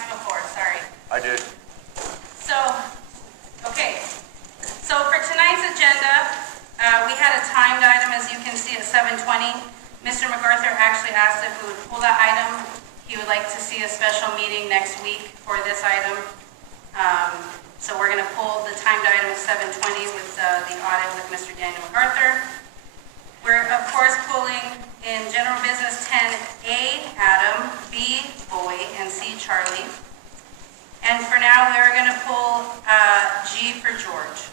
tonight's before, sorry. I did. So, okay. So for tonight's agenda, we had a timed item, as you can see, at 7:20. Mr. MacArthur actually asked if we would pull that item. He would like to see a special meeting next week for this item. So we're going to pull the timed item at 7:20 with the audit with Mr. Daniel MacArthur. We're, of course, pulling in general business 10A, Adam, B, Boy, and C, Charlie. And for now, we're going to pull G for George.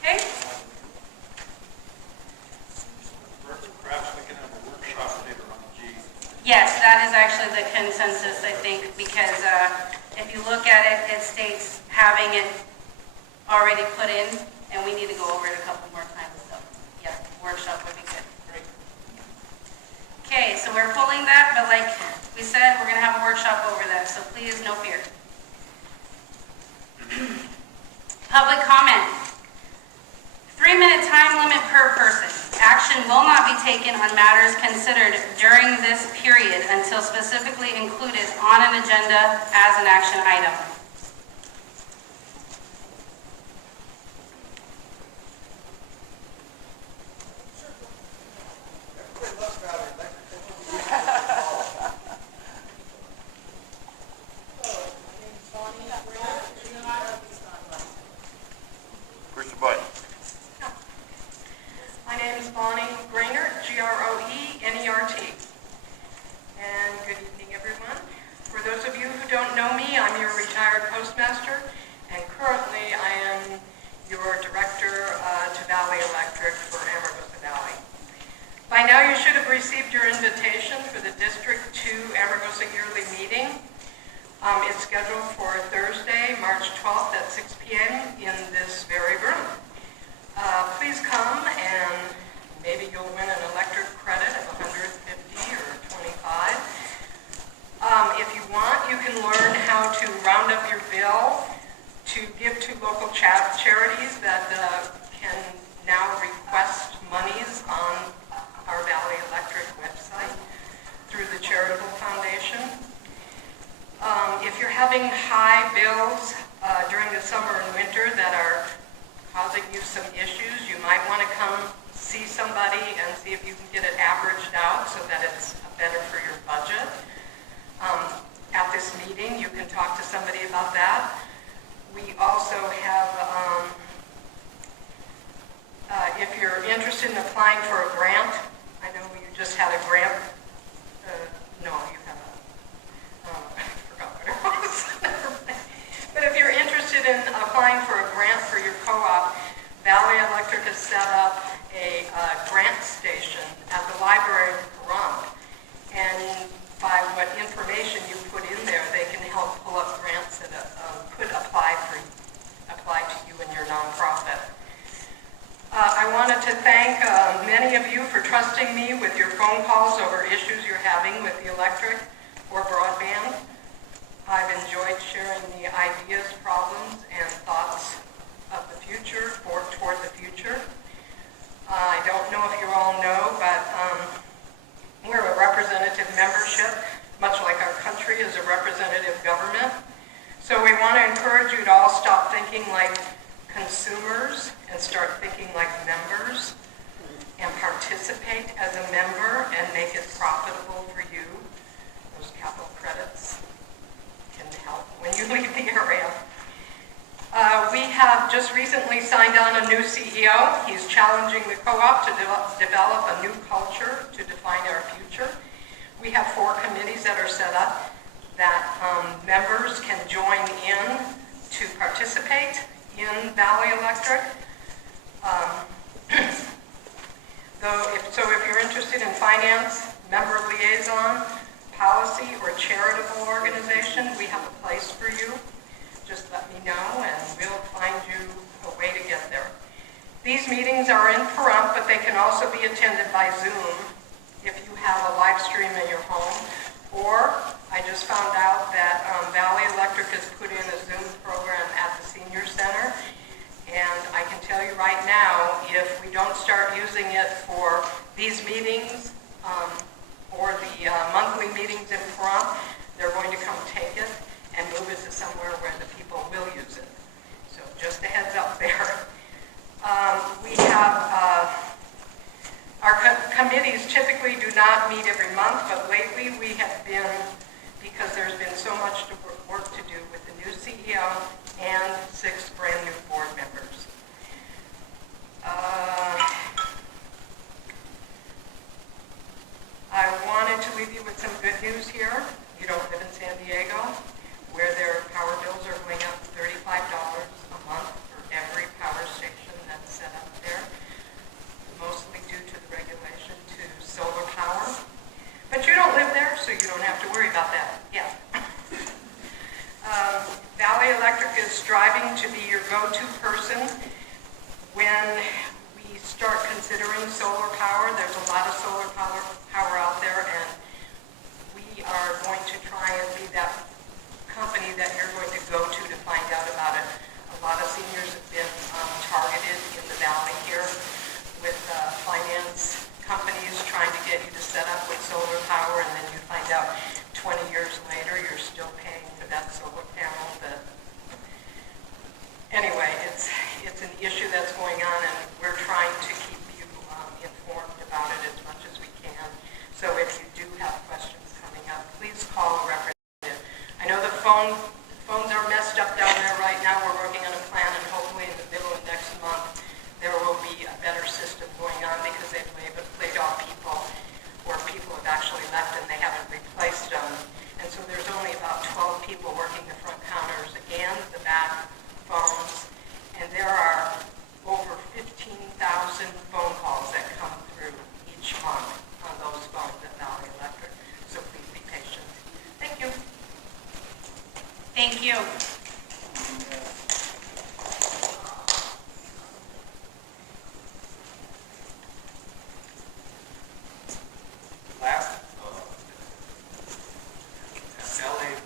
Okay? Perhaps we can have a workshop later on G. Yes, that is actually the consensus, I think, because if you look at it, it states having it already put in, and we need to go over it a couple more times. So, yeah, workshop would be good. Great. Okay, so we're pulling that, but like we said, we're going to have a workshop over that, so please, no fear. Public comment. 3-minute time limit per person. Action will not be taken on matters considered during this period until specifically included on an agenda as an action item. Push the button. My name is Bonnie Grainert, Groenert. And good evening, everyone. For those of you who don't know me, I'm your retired postmaster, and currently I am your director to Valley Electric for Amargosa Valley. By now you should have received your invitation for the District 2 Amargosa yearly meeting. It's scheduled for Thursday, March 12th at 6 p.m. in this very room. Please come, and maybe you'll win an electric credit of $150 or $25. If you want, you can learn how to round up your bill to give to local charities that can now request monies on our Valley Electric website through the Charitable Foundation. If you're having high bills during the summer and winter that are causing you some issues, you might want to come see somebody and see if you can get it averaged out so that it's better for your budget. At this meeting, you can talk to somebody about that. We also have, if you're interested in applying for a grant, I know you just had a grant, no, you haven't. I forgot what it was. But if you're interested in applying for a grant for your co-op, Valley Electric has set up a grant station at the library in Pahrump. And by what information you put in there, they can help pull up grants that could apply to you and your nonprofit. I wanted to thank many of you for trusting me with your phone calls over issues you're having with the electric or broadband. I've enjoyed sharing the ideas, problems, and thoughts of the future toward the future. I don't know if you all know, but we're a representative membership, much like our country is a representative government. So we want to encourage you to all stop thinking like consumers and start thinking like members and participate as a member and make it profitable for you. Those capital credits can help when you leave the area. We have just recently signed on a new CEO. He's challenging the co-op to develop a new culture to define our future. We have 4 committees that are set up that members can join in to participate in Valley Electric. So if you're interested in finance, member liaison, policy, or charitable organization, we have a place for you. Just let me know and we'll find you a way to get there. These meetings are in Pahrump, but they can also be attended by Zoom if you have a live stream in your home. Or I just found out that Valley Electric has put in a Zoom program at the Senior Center. And I can tell you right now, if we don't start using it for These meetings, or the monthly meetings in Pahrump, they're going to come take it and move it to somewhere where the people will use it. So just a heads up there. We have, our committees typically do not meet every month, but lately we have been, because there's been so much work to do with the new CEO and 6 brand new board members. I wanted to leave you with some good news here. You don't live in San Diego, where their power bills are going up $35 a month for every power station that's set up there, mostly due to the regulation to solar power. But you don't live there, so you don't have to worry about that yet. Valley Electric is striving to be your go-to person when we start considering solar power. There's a lot of solar power out there, and we are going to try and be that company that you're going to go to find out about it. A lot of seniors have been targeted in the valley here with finance companies trying to get you to set up with solar power, and then you find out 20 years later you're still paying for that solar panel. Anyway, it's an issue that's going on, and we're trying to keep you informed about it as much as we can. So if you do have questions coming up, please call a representative. I know the phones are messed up down there right now. We're working on a plan, and hopefully in the middle of next month there will be a better system going on, because they've laid off people, or people have actually left and they haven't replaced them. And so there's only about 12 people working the front counters and the back phones, and there are over 15,000 phone calls that come through each month on those phones at Valley Electric. So please be patient. Thank you. Thank you. Last, L-A-B-O-S-S-I-E-R.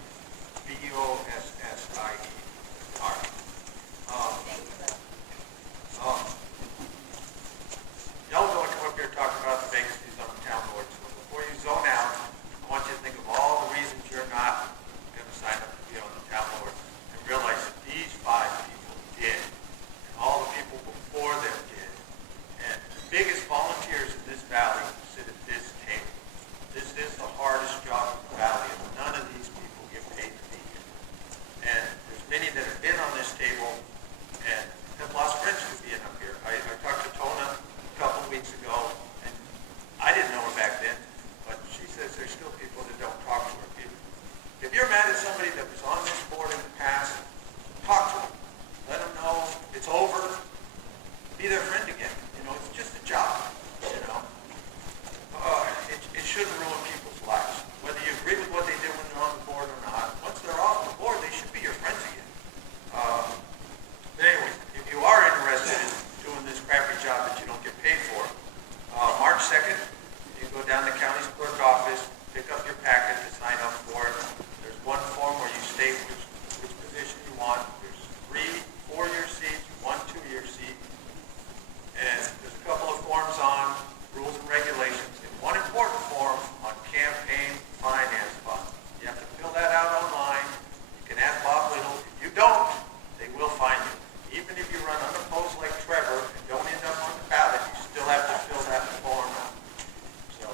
Y'all don't want to come up here and talk about the vacancies on the town board. So before you zone out, I want you to think of all the reasons you're not going to sign up to be on the town board, and realize that these 5 people did, and all the people before them did. And the biggest volunteers in this valley sit at this table. This is the hardest job in the valley, and none of these people get paid to be here. And there's many that have been on this table and have lost friends to being up here. I talked to Tona a couple of weeks ago, and I didn't know her back then, but she says there's still people that don't talk to her. If you're mad at somebody that was on this board in the past, talk to them. Let them know it's over. Be their friend again. You know, it's just a job, you know. It shouldn't ruin people's lives. Whether you agree with what they did when they're on the board or not, once they're off the board, they should be your friends again. But anyway, if you are interested in doing this crappy job that you don't get paid for, March 2nd, you go down to the county's clerk office, pick up your packet to sign up for it. There's one form where you state which position you want. There's 3 4-year seats, 1 2-year seat. And there's a couple of forms on rules and regulations, and one important form on campaign finance funds. You have to fill that out online. You can ask Bob Little. If you don't, they will find you. Even if you run unopposed like Trevor and don't end up on the ballot, you still have to fill that form out. So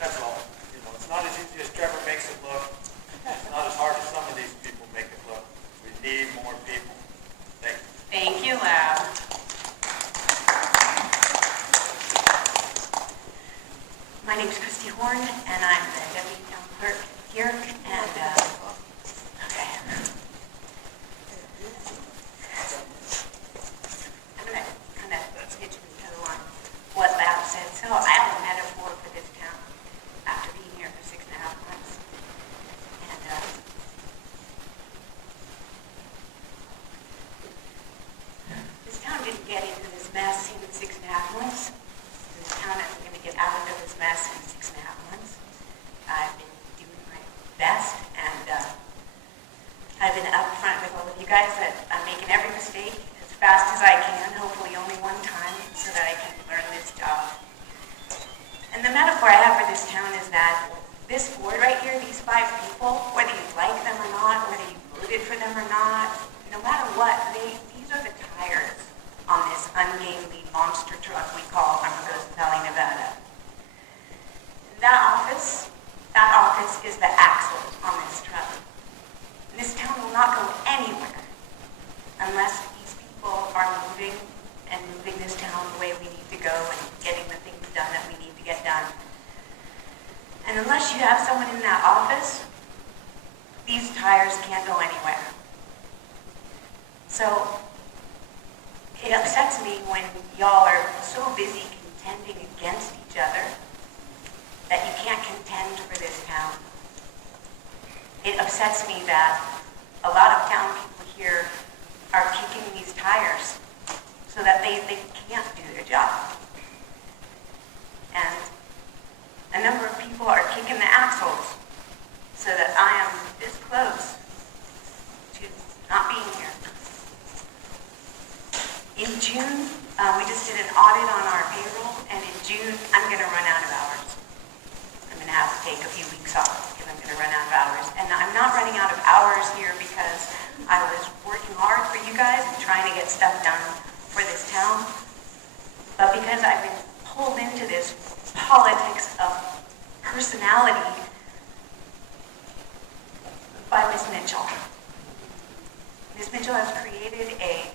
that's all. You know, it's not as easy as Trevor makes it look. It's not as hard as some of these people make it look. We need more people. Thank you. Thank you, Lab. My name is Christy Horn, and I'm the deputy town clerk here. And okay, I'm gonna kind of get you to on what Lab said. So I have a metaphor for this town after being here for 6.5 months, and this town didn't get into this mess in 6.5 months. This town isn't going to get out of this mess in 6.5 months. I've been doing my best, and I've been upfront with all of you guys that I'm making every mistake as fast as I can, hopefully only one time, so that I can learn this metaphor I have for this town is that this board right here, these 5 people, whether you like them or not, whether you voted for them or not, no matter what, these are the tires on this ungainly monster truck we call Amargosa Valley, Nevada. That office is the axle on this truck. And this town will not go anywhere unless these people are moving and moving this town the way we need to go and getting the things done that we need to get done. And unless you have someone in that office, these tires can't go anywhere. So it upsets me when y'all are so busy contending against each other that you can't contend for this town. It upsets me that a lot of town people here are kicking these tires so that they can't do their job. And a number of people are kicking the axles so that I am this close to not being here. In June, we just did an audit on our payroll, and in June, I'm going to run out of hours. I'm going to have to take a few weeks off because I'm going to run out of hours. And I'm not running out of hours here because I was working hard for you guys and trying to get stuff done for this town, but because I've been pulled into this politics of personality by Ms. Mitchell. Ms. Mitchell has created a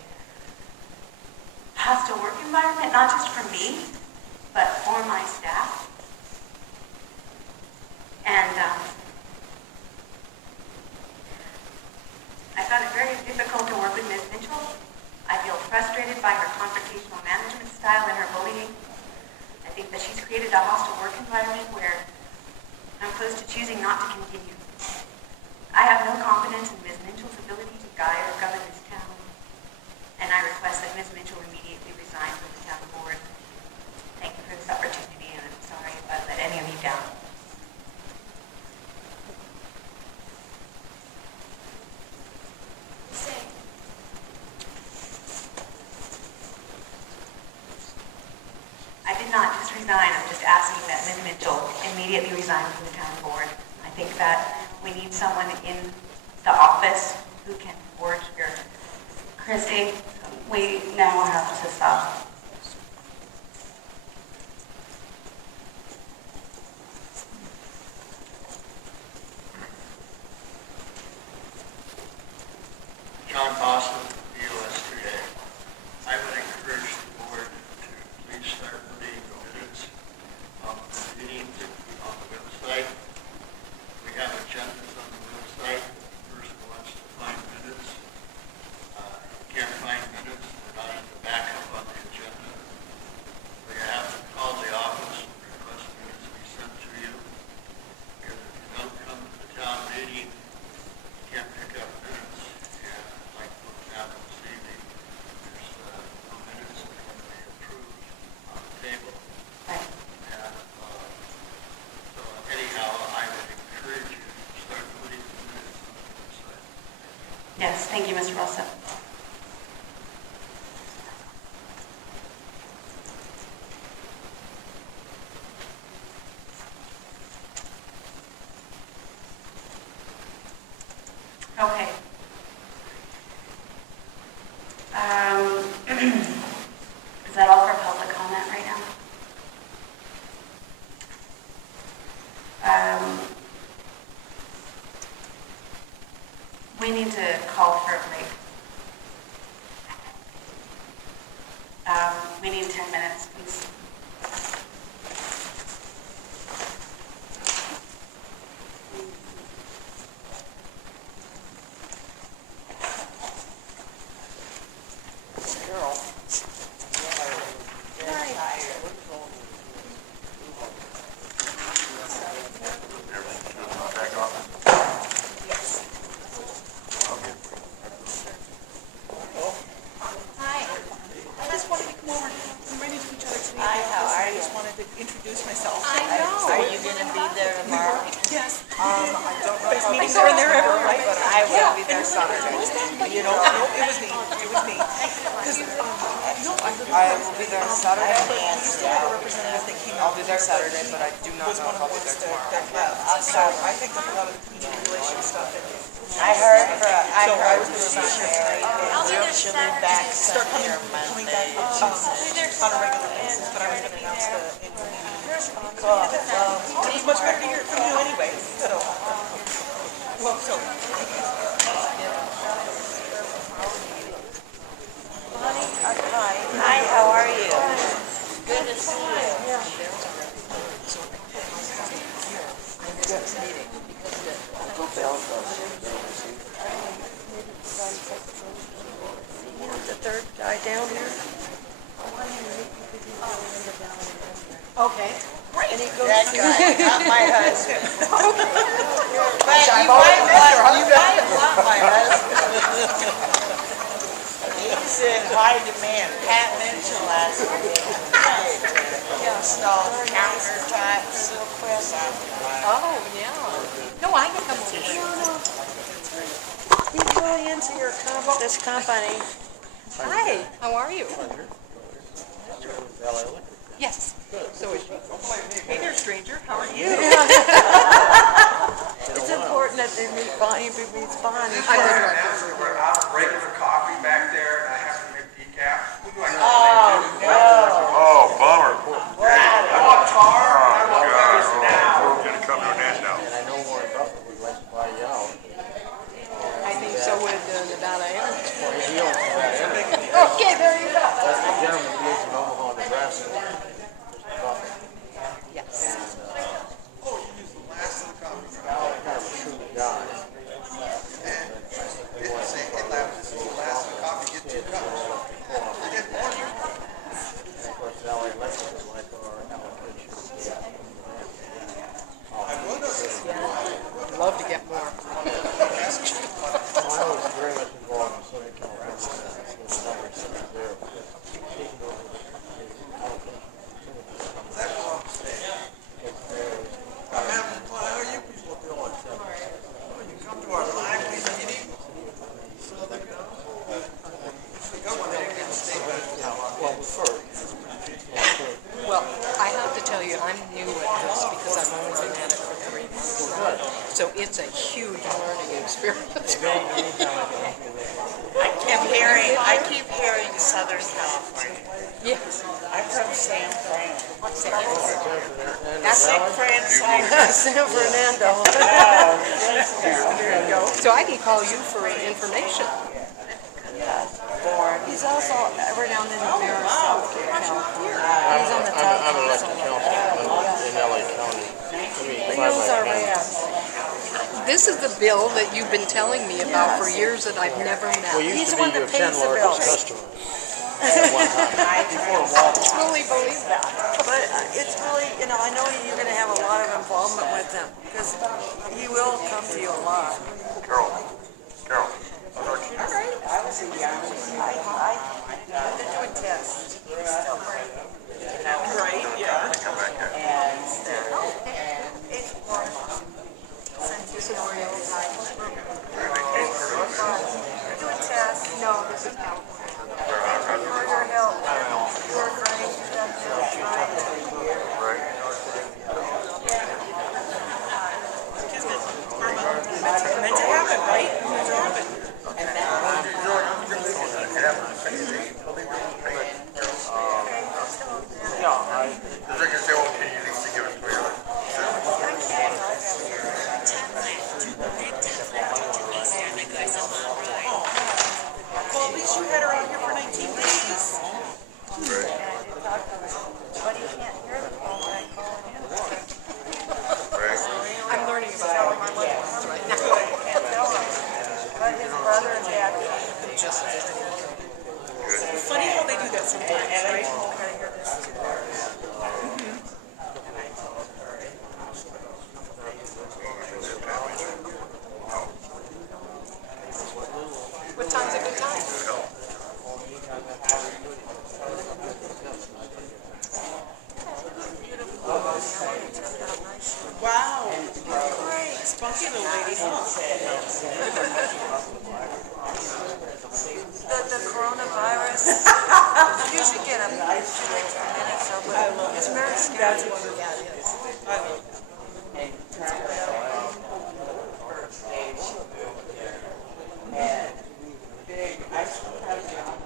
hostile work environment, not just for me, but for my staff. And I found it very difficult to work with Ms. Mitchell. I feel frustrated by her confrontational management style and her bullying. I think that she's created a hostile work environment where I'm close to choosing not to continue. I have no confidence in Ms. Mitchell's ability to guide or govern this town, and I request that Ms. Mitchell immediately resign from the town board. Thank you for this opportunity, and I'm sorry if I let any of you down. I did not just resign, I'm just asking that Ms. Mitchell immediately resign from the town board. I think that we need someone in the office who can work here. Christy, we now have to stop. John Boston, EOS today. I would encourage the board to please start putting the minutes of the meetings on the website. We have agendas on the website. The person wants to find minutes. Can't find minutes. They're not in the backup on the agenda. So you have to call the office and request minutes be sent to you. Because if you don't come to the town meeting, you can't pick up minutes. And like for example, this evening, there's no minutes that are going to be approved on the table. Right. And so anyhow, I would encourage you to start putting the minutes on the website. Yes, thank you, Mr. Wilson. Okay. Is that all for public comment right now? We need to call for a break. We need 10 minutes, please. Hi. I just wanted to come over. We ran into each other today. Hi, how are I you? just wanted to introduce myself. Are you going to be there tomorrow? Yes. Best meetings are in there ever, right? But I will be there Saturday. You know, no, it was me. It was me. 'Cause, no, I will be there Saturday but we used to have a representative that came out I'll be there Saturday, but I do not know if I'll be there tomorrow. So I think there's a lot of community stuff in here. I heard I'll Mary is usually back start Sunday or coming Monday. back on a regular basis, but I was gonna announce the annual meeting. Cool. It was much better to hear it from you anyway, so. Well, so. Hi, how are you? Good to see you. The third guy down here. Okay. Great. And he goes. That guy, not my husband. But you I've already might met her. want my husband. He's in high demand. Pat mentioned last week. Installed countertops. Oh, yeah. No, I can come over. He's really into this company. Hi, how are you? Yes. So is she. Hey there, stranger. How are you? It's important that they meet Bonnie, meets Bonnie. I'm the director. We're out of regular coffee back there, and I have to make decaf. Oh, no. Oh, bummer. I want tar, and I want this now. We're gonna come to an end now. I think so would Nevada Aaron. Okay, there you go. Yes. I'd love to get more. Well, I have to tell you, I'm new at this because I've only been at it for 3 months. So it's a huge learning experience. I keep hearing Southern California. Yes. I'm from San Fran. San San Fernando. There you go. So I can call you for information. He's also renowned in the Bear South California. He's on the top I'm council. elected councilman in LA County. The hills are red. This is the bill that you've been telling me about for years that I've never We met. used He's to the be one that your pays 10 the largest bills. customer. Truly believe that. But it's really, I know you're going to have a lot of involvement with him because he will come to you a lot. Carol, Carol. I've been doing tests. Still pretty. Right, yeah. Come back here. And it's more sensorial. You're doing tests. No, this is California. And for your help, your brain stuff is right. Right. Meant to happen, right? Meant to happen. They're gonna say, okay, you need to give it to me. Well, at least you had her out here for 19 days. But he can't hear the phone when I call him. Right. I'm learning about my lessons right now. Can't tell him. But his brother and dad can. Just Funny how they do that sometimes, right? Gotta hear this too. what time's a good time? Wow. Spunky little lady, huh? The coronavirus, you should get a 2 extra minutes, so, but it's very That's what that is. I love that. And turn around for stage. And big ice cream job.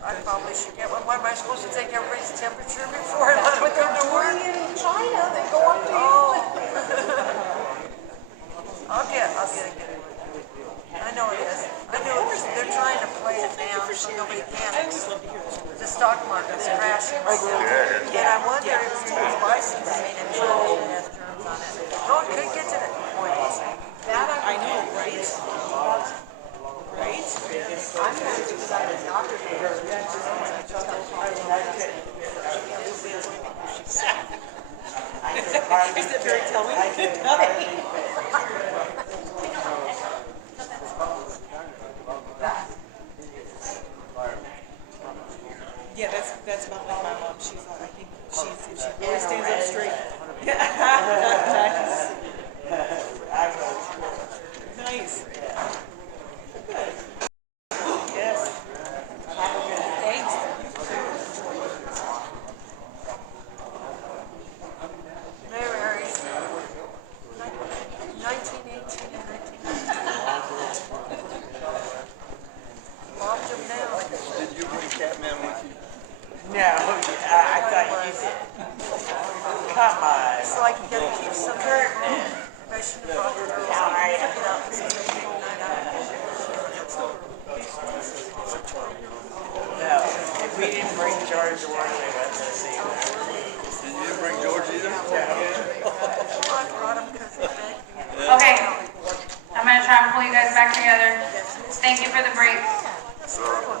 I probably should get one. What am I supposed to take everybody's temperature before I let them go to work? In China, they go up to Oh. I'll get a good one. I know it is. But they're trying to play it down so nobody panics. The stock market's crashing right now. And I wonder if your license is made in China and has germs on it. No, it could get to the point. That I know, right? Right? I'm happy because I'm a doctor. Is it very telling? Yeah, that's about like my mom. She's I think she really stands up straight. Nice. Good. Yes. Thanks. Mary, 1918 and 1919. Locked them down. Did you bring Catman with you? No, I thought you did. Come on. So I can get to keep some information about the girls. I took it out because they didn't know that. No, if we didn't bring George or they went to see that. And you didn't bring George either? Well, I brought them because they begged me. Okay, I'm gonna try and pull you guys back together. Thank you for the break. That's a good one.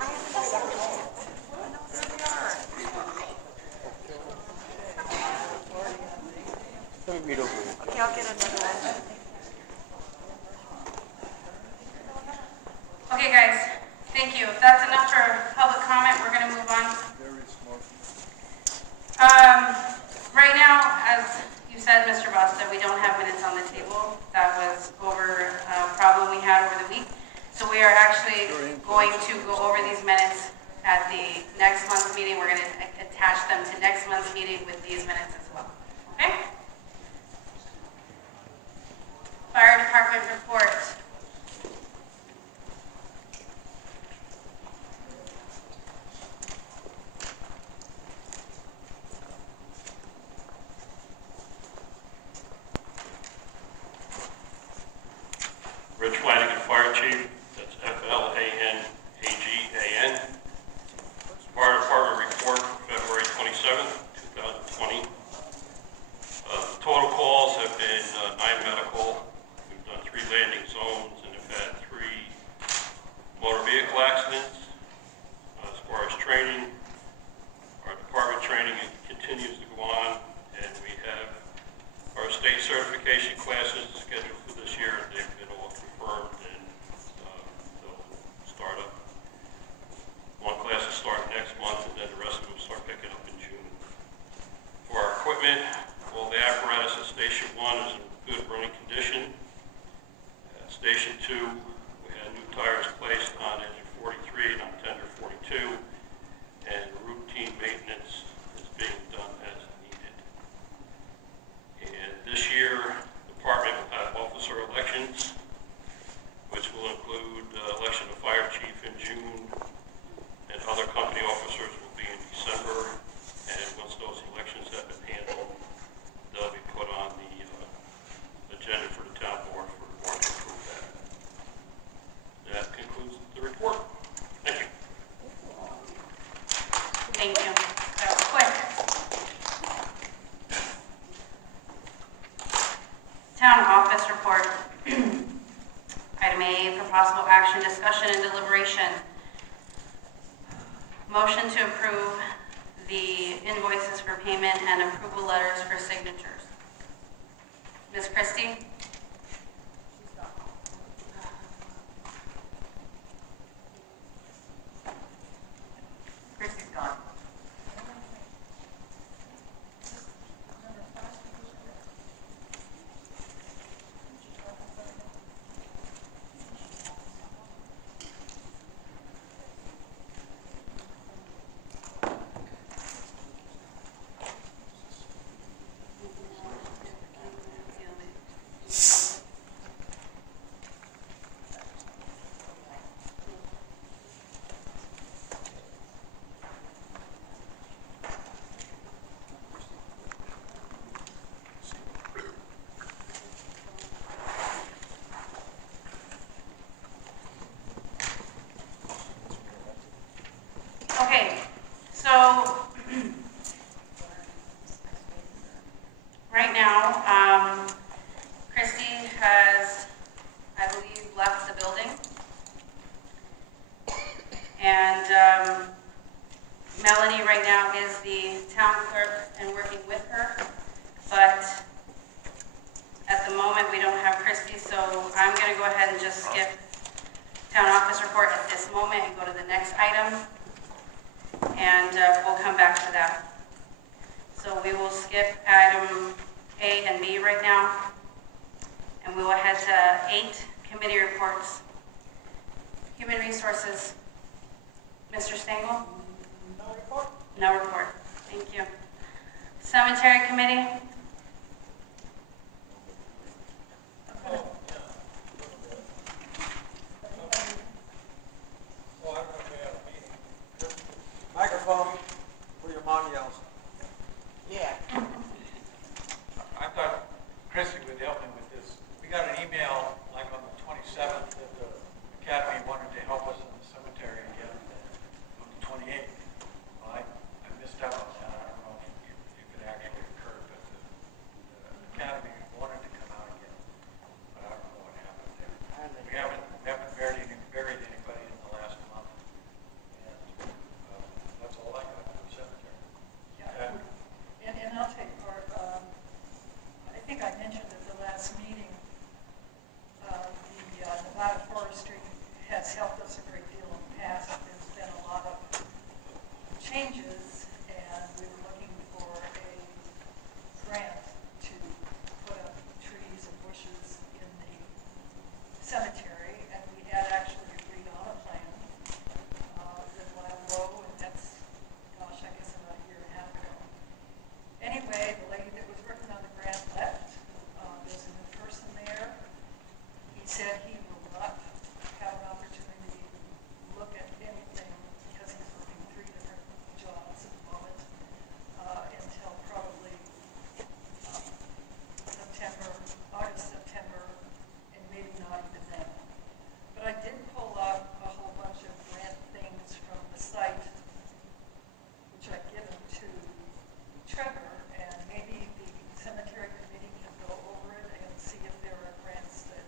I know where they are. Let me read over it. Okay, I'll get another one. Okay, guys, thank you. If that's enough for public comment, we're gonna move on. Right now, as you said, Mr. Busta, we don't have minutes on the table. That was over a problem we had over the week. So we are actually going to go over these minutes at the next month's meeting. We're gonna attach them to next month's meeting with these minutes as well, okay? Fire department report. Rich Flanagan, Fire Chief, that's F-L-A-N-A-G-A-N. Fire Department report for February 27th, 2020. Total calls have been 9 medical. We've done 3 landing zones and have had 3 motor vehicle accidents. As far as training, our department training continues to go on, and we have our state certification classes scheduled for this year. They've been all confirmed, and they'll start up. One class will start next month, and then the rest of them start picking up in June. For our equipment, all the apparatus at Station 1 is in good running condition. At Station 2, we had new tires placed on engine 43 and on tender 42, and routine maintenance is being done as needed. And this year, the department will have officer elections, which will include election of fire chief in June, and other company officers will be in December. And once those elections have been handled, they'll be put on the agenda for the town board for the board to approve that. That concludes the report. Thank you. Thank you. That was quick. Town office report. Item A for possible action, discussion, and deliberation. Motion to approve the invoices for payment and approval letters for signatures. Ms. Christie? Christie's gone. now, Christy has, I believe, left the building. And Melanie right now is the town clerk and working with her. But at the moment, we don't have Christy, so I'm going to go ahead and just skip town office report at this moment and go to the next item. And we'll come back to that. So we will skip item A and B right now. And we will head to 8 committee reports. Human Resources. Mr. Stengel? No report? No report. Thank you. Cemetery Committee? Microphone where your mom yells. Yeah. I thought Chrissy would help me with this. We got an email like on the 27th that the academy wanted to help us in the cemetery again on the 28th. Well, I missed out on that. I don't know if it could actually occur, but the academy wanted to come out again. But I don't know what happened there. We haven't buried anybody in the last month. And that's all I got for the cemetery. Yeah, and I'll take part. I think I mentioned at the last meeting, the Nevada Forestry has helped us a great deal in the past. There's been a lot of changes, and we were looking for a grant to put up trees and bushes in the cemetery, and we had actually agreed on a plan that went low, and that's, gosh, I guess about a year and a half ago. Anyway, the lady that was working on the grant left. There's a new person there. He said he will not have an opportunity to look at anything because he's working 3 different jobs at the moment until probably August, September, and maybe not even then. But I did pull up a whole bunch of grant things from the site, which I've given to Trevor, and maybe the cemetery committee can go over it and see if there are grants that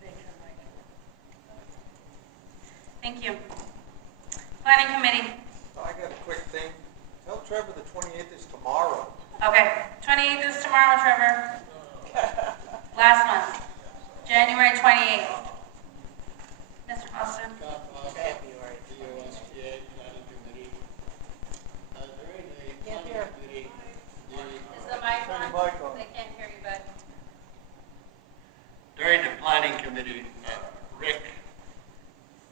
they can write for. Thank you. Planning Committee. I got a quick thing. Tell Trevor the 28th is tomorrow. Okay, 28th is tomorrow, Trevor. Last month, January 28th. Mr. Foster. February. USDA Planning Committee. During the Can't Planning hear. Committee, Is the mic Turn on? your mic on. They can't hear you, bud. during the Planning Committee, Rick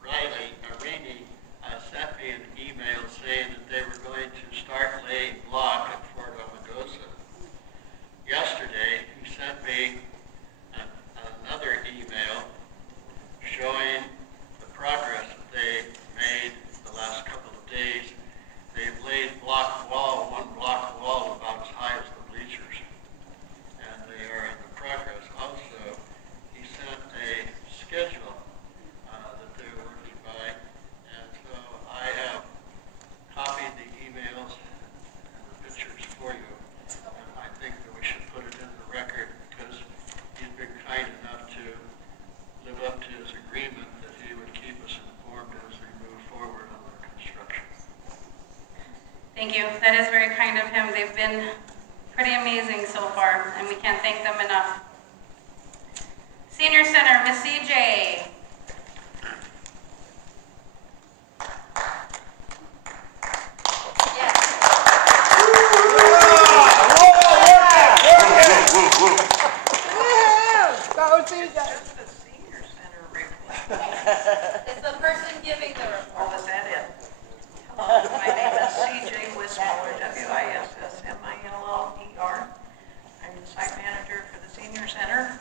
Rainey sent me an email saying that they were going to start laying block at Fort Amargosa. Yesterday, he sent me another email showing the progress that they made the last couple of days. They've laid one block wall about as high as the bleachers, and they are in the progress. Also, he sent a schedule that they're working by, and so I have copied the emails and the pictures for you. And I think that we should put it in the record because he's been kind enough to live up to his agreement that he would keep us informed as we move forward on our construction. Thank you. That is very kind of him. They've been pretty amazing so far, and we can't thank them enough. Senior Center, Miss CJ. Go CJ. Just the senior center report. It's the person giving the report. Oh, is that it? Hello, my name is CJ Wismiller, WISSMILLER. I'm the site manager for the senior center,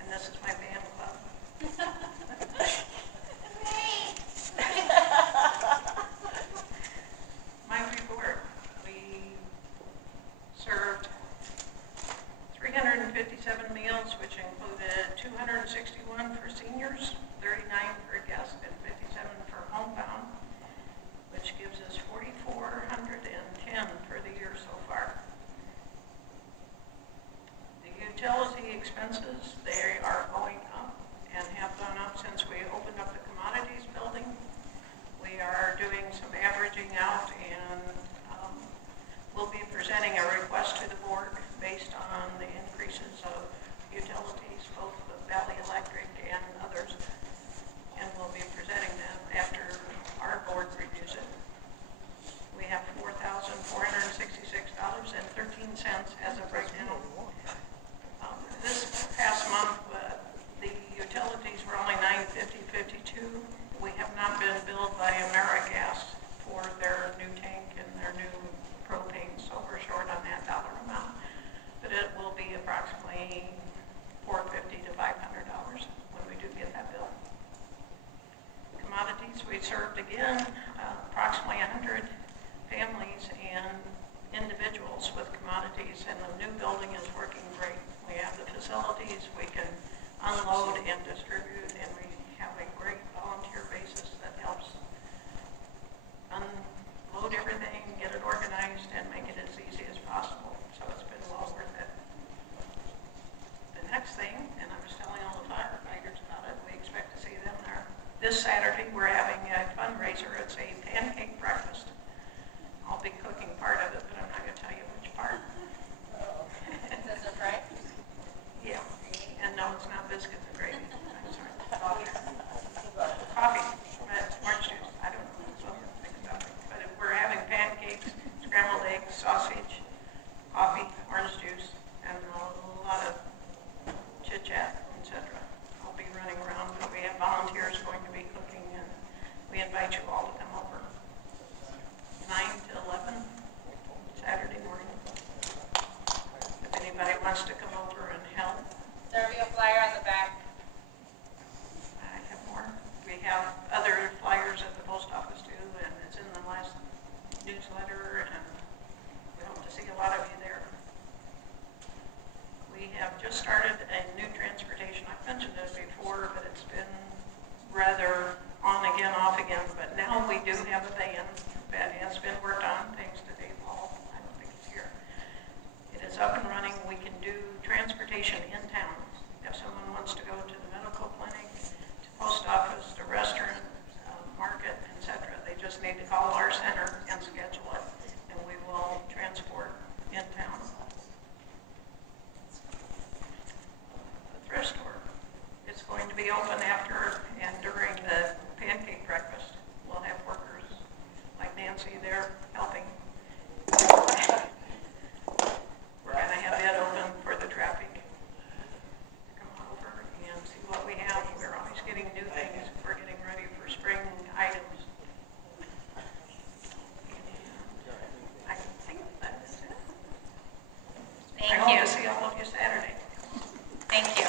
and this is my band club. My report, we served 357 meals, which included 261 for seniors, 39 for guests, and 57 for homebound, which gives us 4,410 for the year so far. expenses. They are going up and have gone up since we opened up the commodities building. We are doing some averaging out, and we'll be presenting a request to the board based on the increases of utilities, both with Valley Electric and others, and we'll be presenting them after our board reviews it. We have $4,466.13 as of right now. This past month, the utilities were only $950.52. We have not been billed by Amargosa for their new tank and their new propane, so we're short on that dollar amount. But it will be approximately $450 to $500 when we do get that bill. Commodities, we served again approximately 100 families and individuals with commodities, and the new building is working great. We have the facilities, we can unload and distribute, and we have a great volunteer basis that helps unload everything, get it organized, and make it as easy as possible. So it's been well worth it. The next thing, and I was telling all the firefighters about it, we expect to see them there. This Saturday, we're having a fundraiser. It's a pancake breakfast. I'll be cooking part of it, but I'm not going to tell you which part. Is this a fry? Yeah. And no, it's not biscuits and gravy. I'm sorry. Coffee. Orange juice. I don't know. So I'm thinking about it. But if we're having pancakes, scrambled eggs, sausage, coffee, orange juice, and a lot of chit-chat, etc. I'll be running around, but we have volunteers going to be cooking, and we invite you all to come over. 9 to 11, Saturday morning. If anybody wants to come over and help. There'll be a flyer on the back. I have more. We have other flyers at the post office too, and it's in the last newsletter, and we hope to see a lot of you there. We have just started a new transportation. I've mentioned it before, but it's been rather on again, off again, but now we do have a van that has been worked on, thanks to Dave Hall. I don't think he's here. It is up and running. We can do transportation in town. If someone wants to go to the medical clinic, to post office, to restaurant, market, etc., they just need to call our center and schedule it, and we will transport in town. The thrift store is going to be open after and during the pancake breakfast. We'll have workers like Nancy there helping. We're going to have that open for the traffic to come over and see what we have. We're always getting new things. We're getting ready for spring items. And I think that's it. Thank I hope you. to see all of you Saturday. Thank you.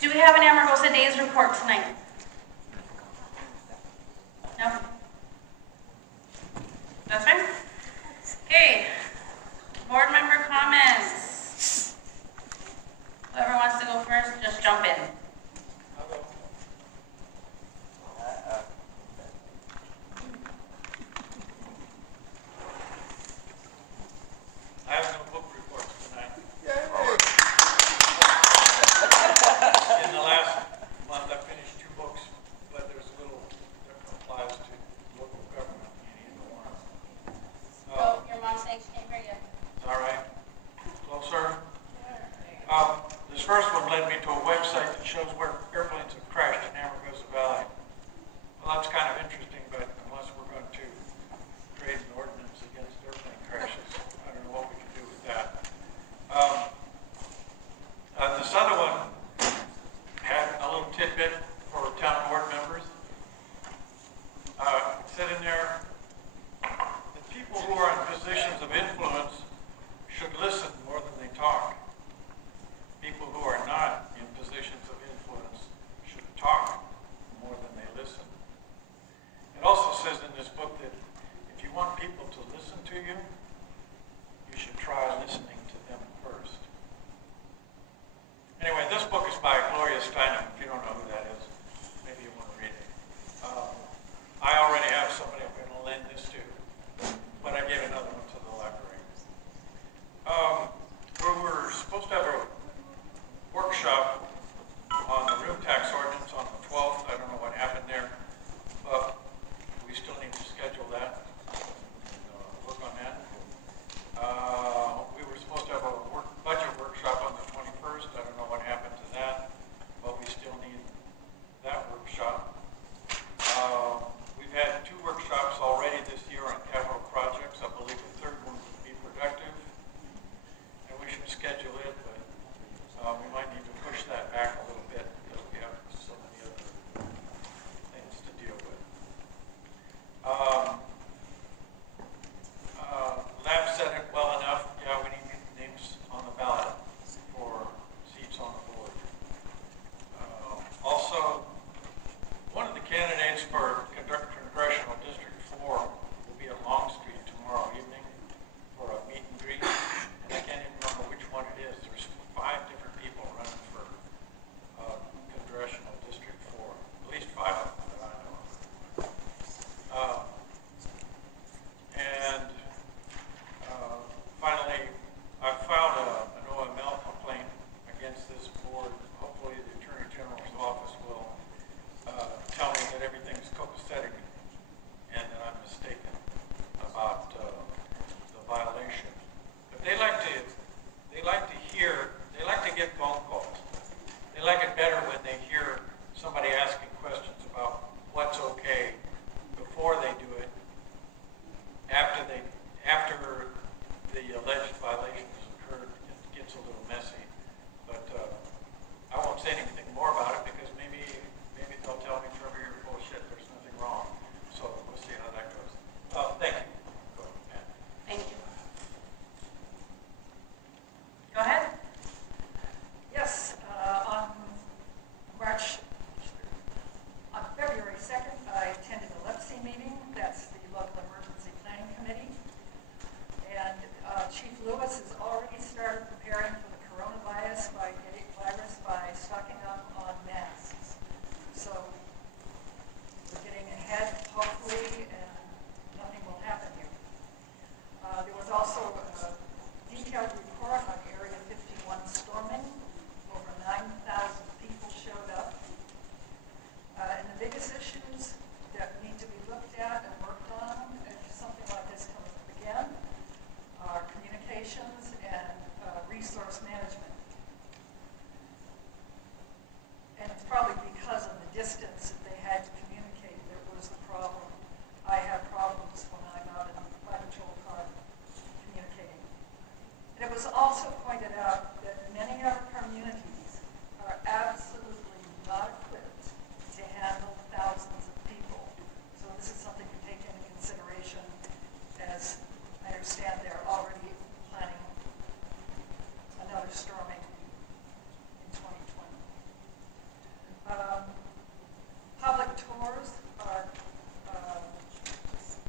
Do we have an Amargosa Days report tonight? No? That's fine. Okay. Board member comments. Whoever wants to go first, just jump in. I have no book reports tonight. In the last month, I finished 2 books, but there's a little that applies to local government in either one. Oh, your mom saying she can't hear you. Is that right? Closer? This first one led me to a website that shows where airplanes have crashed in Amargosa Valley. Well, that's kind of interesting, but unless we're going to create an ordinance against airplane crashes, I don't know what we can do with that. This other one had a little tidbit for town board members. It said in there that people who are in positions of influence should listen more than they talk. People who are not in positions of influence should talk more than they listen. It also says in this book that if you want people to listen to you, you should try listening to them first. Anyway, this book is by Gloria Steinem. If you don't know who that is, maybe you want to read it. I already have somebody I'm going to lend this to, but I gave another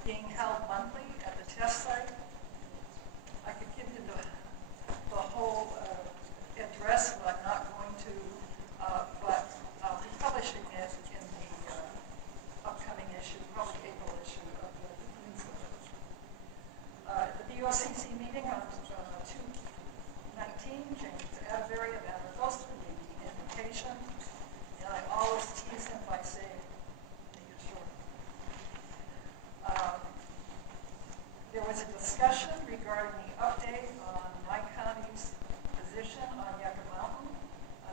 being held monthly at the test site. I could give you the whole address, but I'm not going to, but I'll be publishing it in the upcoming issue, probably April issue of the newsletter. The BOCC meeting on 2/19, James Atterbury of Amargosa gave me the invitation, and I always tease him by saying, make it short. There was a discussion regarding the update on my county's position on Yucca Mountain.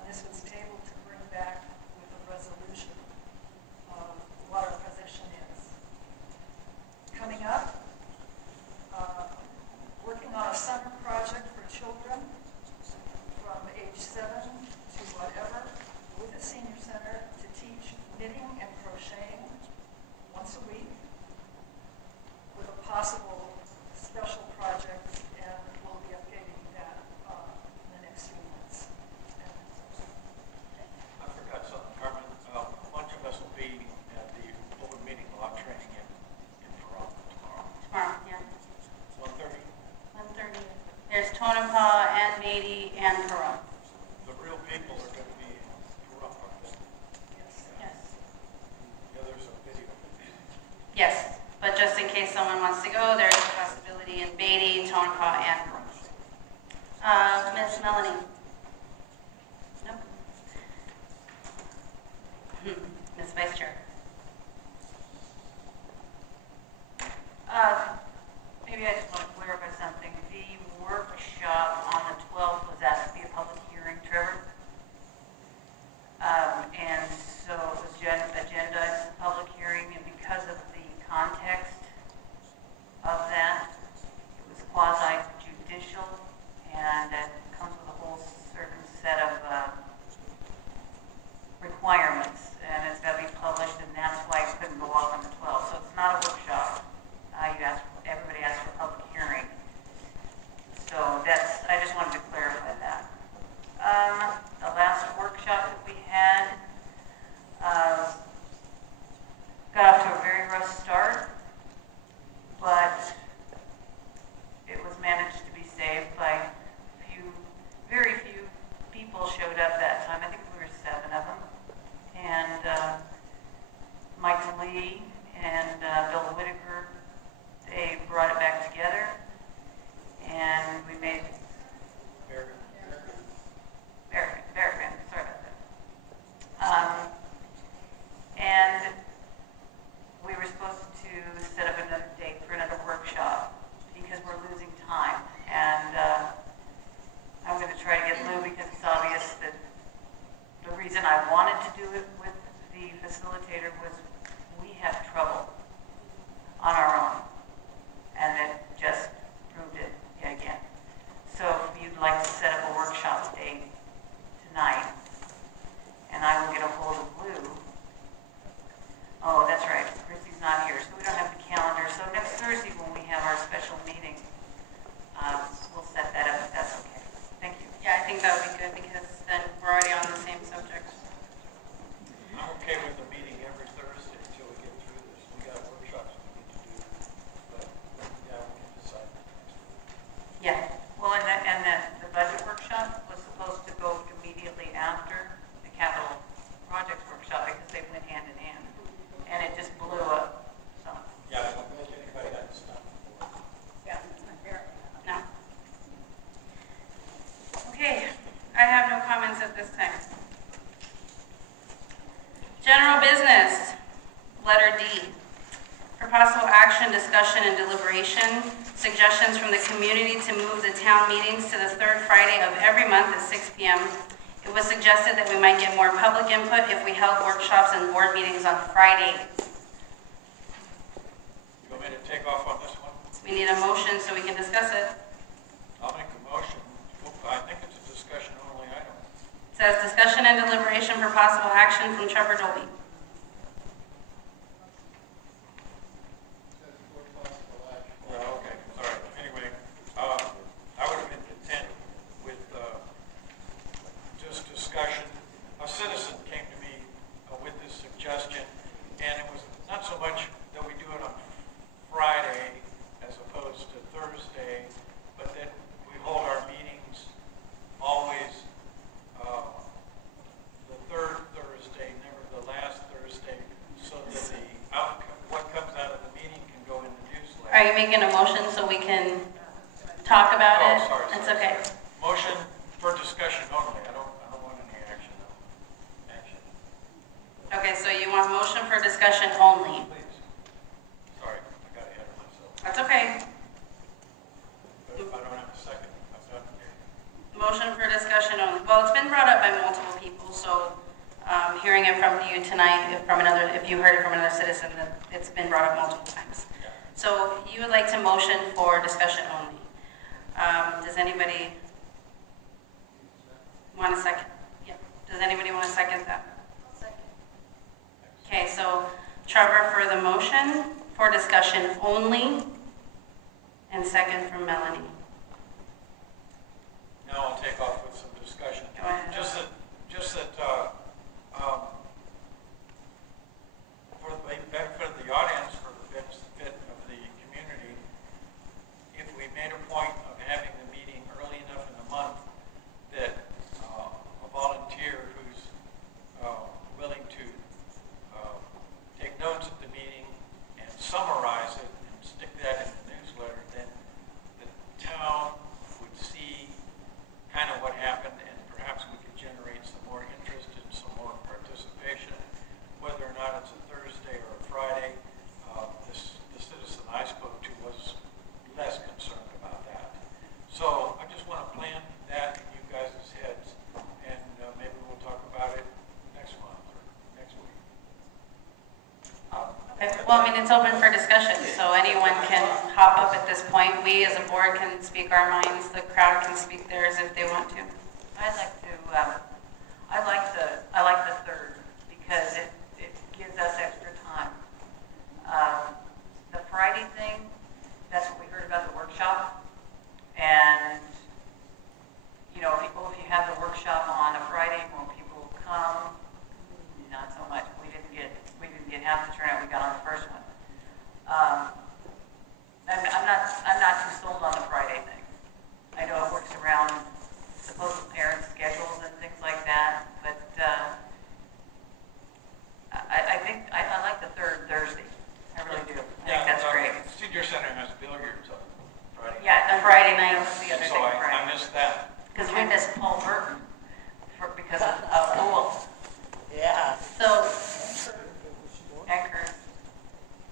This was tabled to bring back with a resolution of what our position is. Coming up, working on a summer project for children from age 7 to whatever with the senior center to teach knitting and crocheting once a week with a possible special project, and we'll be updating that in the next few months. I forgot something, Carmen. A bunch of us will be at the open meeting law training in Toronto tomorrow. Tomorrow, yeah. 1:30. 1:30. There's Tonopah and Beatty and Perot. The real people are going to be in Toronto. Yes. Yeah, there's a video. Yes, but just in case someone wants to go, there's a possibility in Beatty, Tonopah, and Perot. Ms. Melanie? Nope. Ms. Vice Chair? Maybe I just want to clarify something. The workshop on the 12th was asked to be a public hearing, Trevor. And so it was agendized as a public hearing, and because of the context of that, it was quasi-judicial, and it comes with a whole certain set of requirements, and it's got to be published, and that's why it couldn't go off on the 12th. So it's not a workshop. Everybody asked for a public hearing. So I just wanted to clarify that. The last workshop that we had got off to a very rough start, but it was managed to be saved by very few people showed up that time. I think we were 7 of them. And Michael Lee and Bill Whitaker, they brought it back together, and we made very good. Sorry about that. And we were supposed to set up another date for another workshop because we're losing time. And I'm going to try to get Lou, because it's obvious that the reason I wanted to do it with the facilitator was we have trouble on our own. And it just proved it yet again. So if you'd like to set up a workshop date tonight, and I will get a hold of Lou. Oh, that's right, Chrissy's not here, so we don't have the calendar. So next Thursday, when we have our special meeting, we'll set that up if that's okay. Thank you. Yeah, I think that would be good, because then we're already on the same subject. I'm okay with the meeting every Thursday until we get through this. We got workshops we need to do, but yeah, we can decide next week. Yeah. Well, and the budget workshop was supposed to go immediately after the capital projects workshop because they went hand in hand. And it just blew up, so. Yeah, I don't think anybody had this done before. Yeah. No. Okay, I have no comments at this time. General business, letter D. For possible action, discussion, and deliberation, suggestions from the community to move the town meetings to the third Friday of every month at 6 p.m. It was suggested that we might get more public input if we held workshops and board meetings on Friday. You want me to take off on this one? We need a motion so we can discuss it. I'll make a motion. I think it's a discussion only item. It says discussion and deliberation for possible action from Trevor Dolby. Well, okay, all right. Anyway, I would have been content with just discussion. A citizen came to me with this suggestion, and it was not so much that we do it on Friday. Are you making a motion so we can talk about Oh, it? sorry, It's sorry, okay. Motion for discussion only. I don't want any action. Okay, so you want motion for discussion only? Please. Sorry, I got ahead of myself. That's okay. But if I don't have a second, I've done it. Motion for discussion only. Well, it's been brought up by multiple people, so hearing it from you tonight, if you heard it from another citizen, that it's been brought up multiple times. So you would like to motion for discussion only. Does anybody want a second? Yeah. Does anybody want to second that? Okay, so Trevor for the motion for discussion only, and second from Melanie. Now I'll take off with some discussion. Go ahead. Just that, for the benefit of the audience, for the benefit of the community, if we made a point of having the meeting early enough in the month that a volunteer who's willing to take notes at the meeting and summarize it and stick that in the newsletter, then the town would see kind of what happened, and perhaps we could generate some more interest and some more participation. Whether or not it's a Thursday or a Friday, the citizen I spoke to was less concerned about that. So I just want to plant that in you guys' heads, and maybe we'll talk about it next month or next week. Okay. Well, I mean, it's open for discussion, so anyone can hop up at this point. We as a board can speak our minds, the crowd can speak theirs if they want to. I'd like to, I like the third because it gives us extra time. The Friday thing, that's what we heard about the workshop. And, you know, if you have the workshop on a Friday, when people come, not so much. We didn't get half the turnout we got on the first one. I'm not too sold on the Friday thing. I know it works around supposed parents' schedules and things like that, but I think I like the third Thursday. I really do. I think that's great. Senior Center has billiards on Friday. Yeah, the Friday night was the other So thing. I missed that. Because we missed Paul Burton because of pool. Yeah. So, Anchor,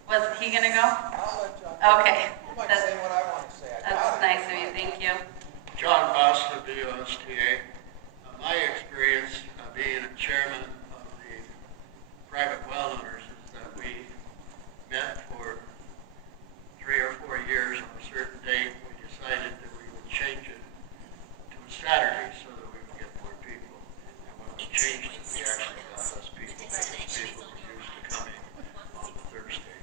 was he gonna go? I'll let John. Okay. You might That's- say what I want to say. I That's doubt it. nice of you, thank you. John Costa, BUSTA. My experience being a chairman of the private well owners is that we met for 3 or 4 years on a certain date. We decided that we would change it to a Saturday so that we would get more people. And when we changed it, we actually got less people because people were used to coming on a Thursday.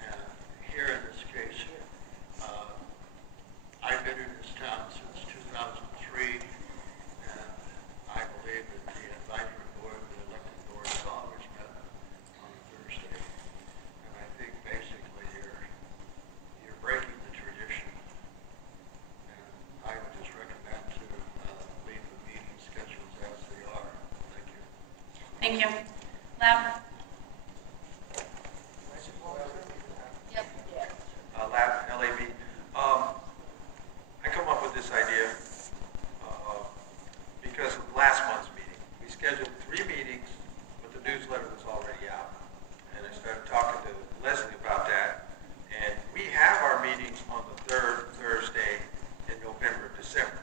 And here in this case, I've been in this town since 2003, and I believe that the advisory board, the elected board, has always met on a Thursday. And I think basically you're breaking the tradition. And I would just recommend to leave the meeting schedules as they are. Thank you. Thank you. Lab? Yep. Lab, LAB. I come up with this idea because of last month's meeting. We scheduled 3 meetings, but the newsletter was already out. And I started talking to Leslie about that. And we have our meetings on the 3rd Thursday in November, December,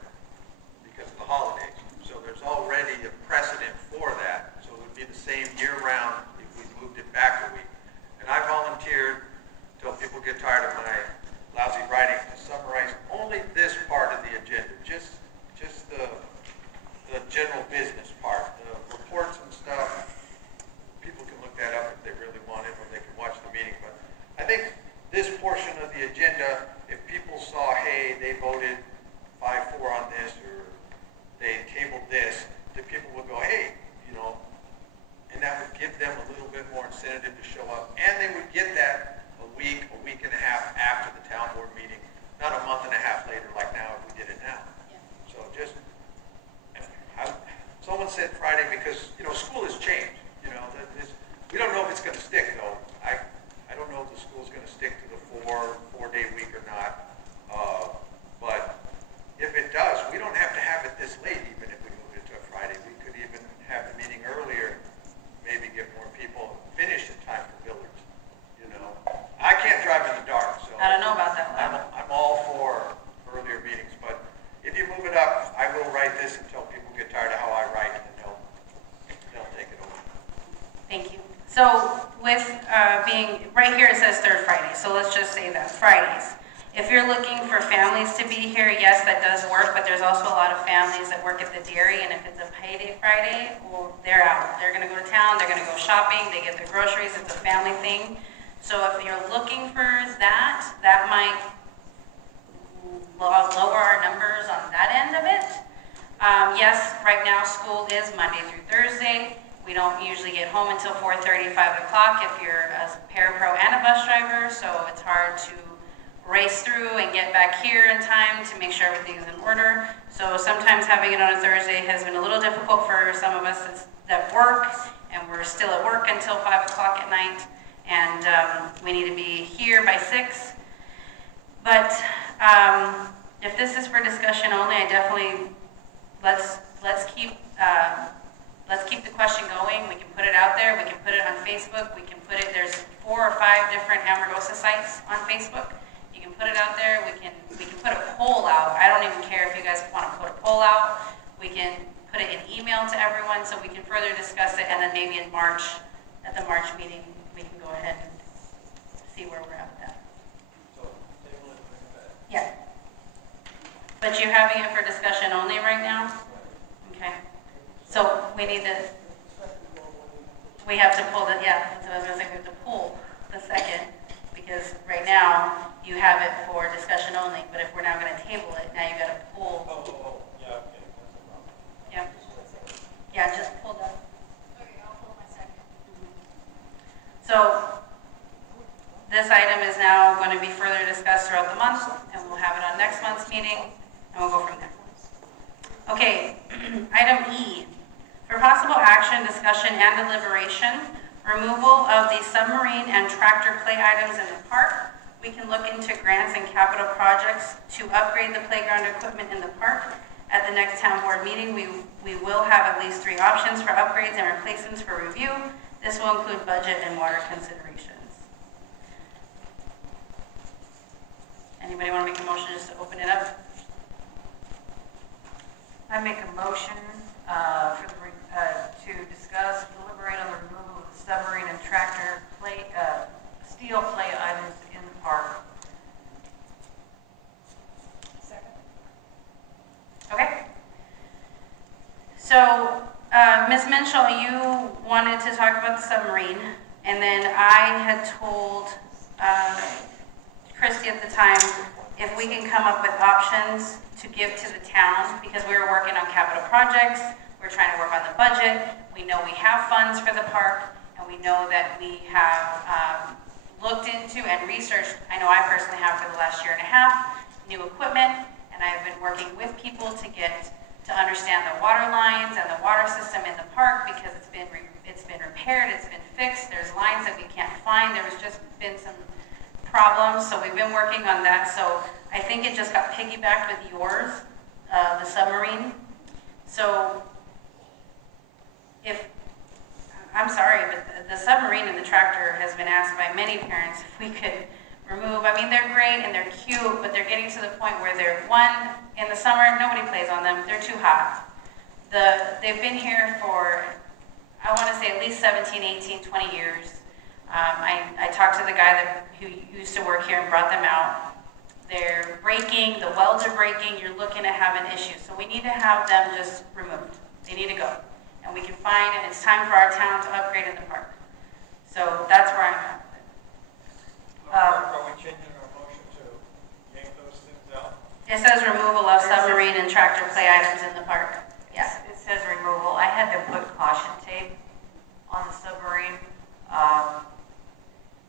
because of the holidays. So there's already a precedent for that. So it would be the same year-round if we moved it back a week. And I volunteered, till people get tired of my lousy writing, to summarize only this part of the agenda, just the general business part, the reports and stuff. People can look that up if they really want it, or they can watch the meeting. But I think this portion of the agenda, if people saw, hey, they voted 5-4 on this, or they tabled this, then people would go, hey, you know, and that would give them a little bit more incentive to show up. And they would get that a week and a half after the town board meeting, not a month and a half later like now if we did it now. So just, someone said Friday because, you know, school has changed. You know, we don't know if it's going to stick though. I don't know if the school's going to stick to the 4 So let's just say that, Fridays. If you're looking for families to be here, yes, that does work, but there's also a lot of families that work at the dairy, and if it's a payday Friday, well, they're out. They're gonna go to town, they're gonna go shopping, they get their groceries, it's a family thing. So if you're looking for that, that might lower our numbers on that end of it. Yes, right now, school is Monday through Thursday. We don't usually get home until 4:30, 5 o'clock if you're a parapro and a bus driver, so it's hard to race through and get back here in time to make sure everything's in order. So sometimes having it on a Thursday has been a little difficult for some of us that work, and we're still at work until 5 o'clock at night, and we need to be here by 6. But if this is for discussion only, I definitely, let's keep the question going. We can put it out there, we can put it on Facebook, we can put it, there's 4 or 5 different Amargosa sites on Facebook. You can put it out there, we can put a poll out. I don't even care if you guys want to put a poll out. We can put it in email to everyone so we can further discuss it, and then maybe in March, at the March meeting, we can go ahead and see where we're at with that. Yeah. But you're having it for discussion only right now? Okay. So we need to, we have to pull the, yeah, that's what I was gonna say, we have to pull the second, because right now, you have it for discussion only, but if we're now gonna table it, now you gotta pull. Yeah, okay. Yeah. Yeah, just pull that. Okay, I'll pull my second. So, this item is now going to be further discussed throughout the month, and we'll have it on next month's meeting, and we'll go from there. Okay, item E, for possible action, discussion, and deliberation, removal of the submarine and tractor play items in the park. We can look into grants and capital projects to upgrade the playground equipment in the park. At the next town board meeting, we will have at least 3 options for upgrades and replacements for review. This will include budget and water considerations. Anybody want to make a motion just to open it up? I make a motion to discuss, deliberate on the removal of the submarine and tractor steel play items in the park. Second. Okay. So, Ms. Minshall, you wanted to talk about the submarine, and then I had told Christy at the time if we can come up with options to give to the town, because we were working on capital projects, we're trying to work on the budget, we know we have funds for the park, and we know that we have looked into and researched, I know I personally have for the last year and a half, new equipment, and I've been working with people to understand the water lines and the water system in the park, because it's been repaired, it's been fixed, there's lines that we can't find, there was just been some problems, so we've been working on that. So I think it just got piggybacked with yours, the submarine. So I'm sorry, but the submarine and the tractor has been asked by many parents if we could remove. I mean, they're great and they're cute, but they're getting to the point where in the summer, nobody plays on them. They're too hot. They've been here for, I want to say, at least 17, 18, 20 years. I talked to the guy who used to work here and brought them out. They're breaking, the welds are breaking, you're looking to have an issue. So we need to have them just removed. They need to go. And we can find, and it's time for our town to upgrade in the park. So that's where I'm at. Are we changing our motion to yank those things out? It says removal of submarine and tractor play items in the park. Yeah. It says removal. I had to put caution tape on the submarine.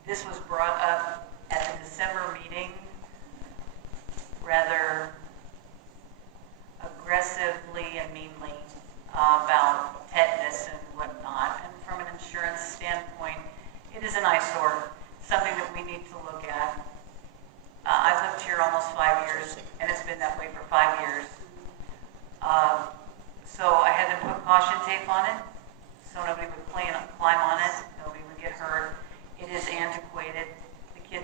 This was brought up at the December meeting rather aggressively and meanly about tetanus and whatnot. And from an insurance standpoint, it is an eyesore, something that we need to look at. I've lived here almost 5 years, and it's been that way for 5 years. So I had to put caution tape on it, so nobody would climb on it, nobody would get hurt. It is antiquated. The kids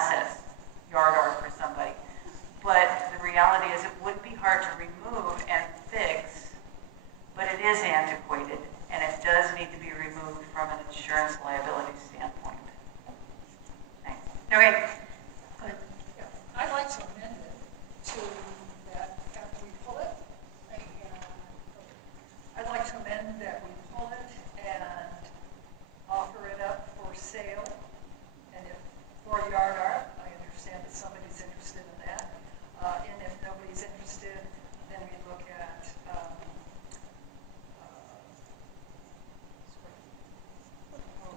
assets, yard art for somebody. But the reality is it would be hard to remove and fix, but it is antiquated and it does need to be removed from an insurance liability standpoint. Thanks. Okay. Go ahead. Yeah, I'd like to amend it to that after we pull it, and I'd like to amend that we pull it and offer it up for sale. And if, for yard art, I understand that somebody's interested in that. And if nobody's interested, then we look at,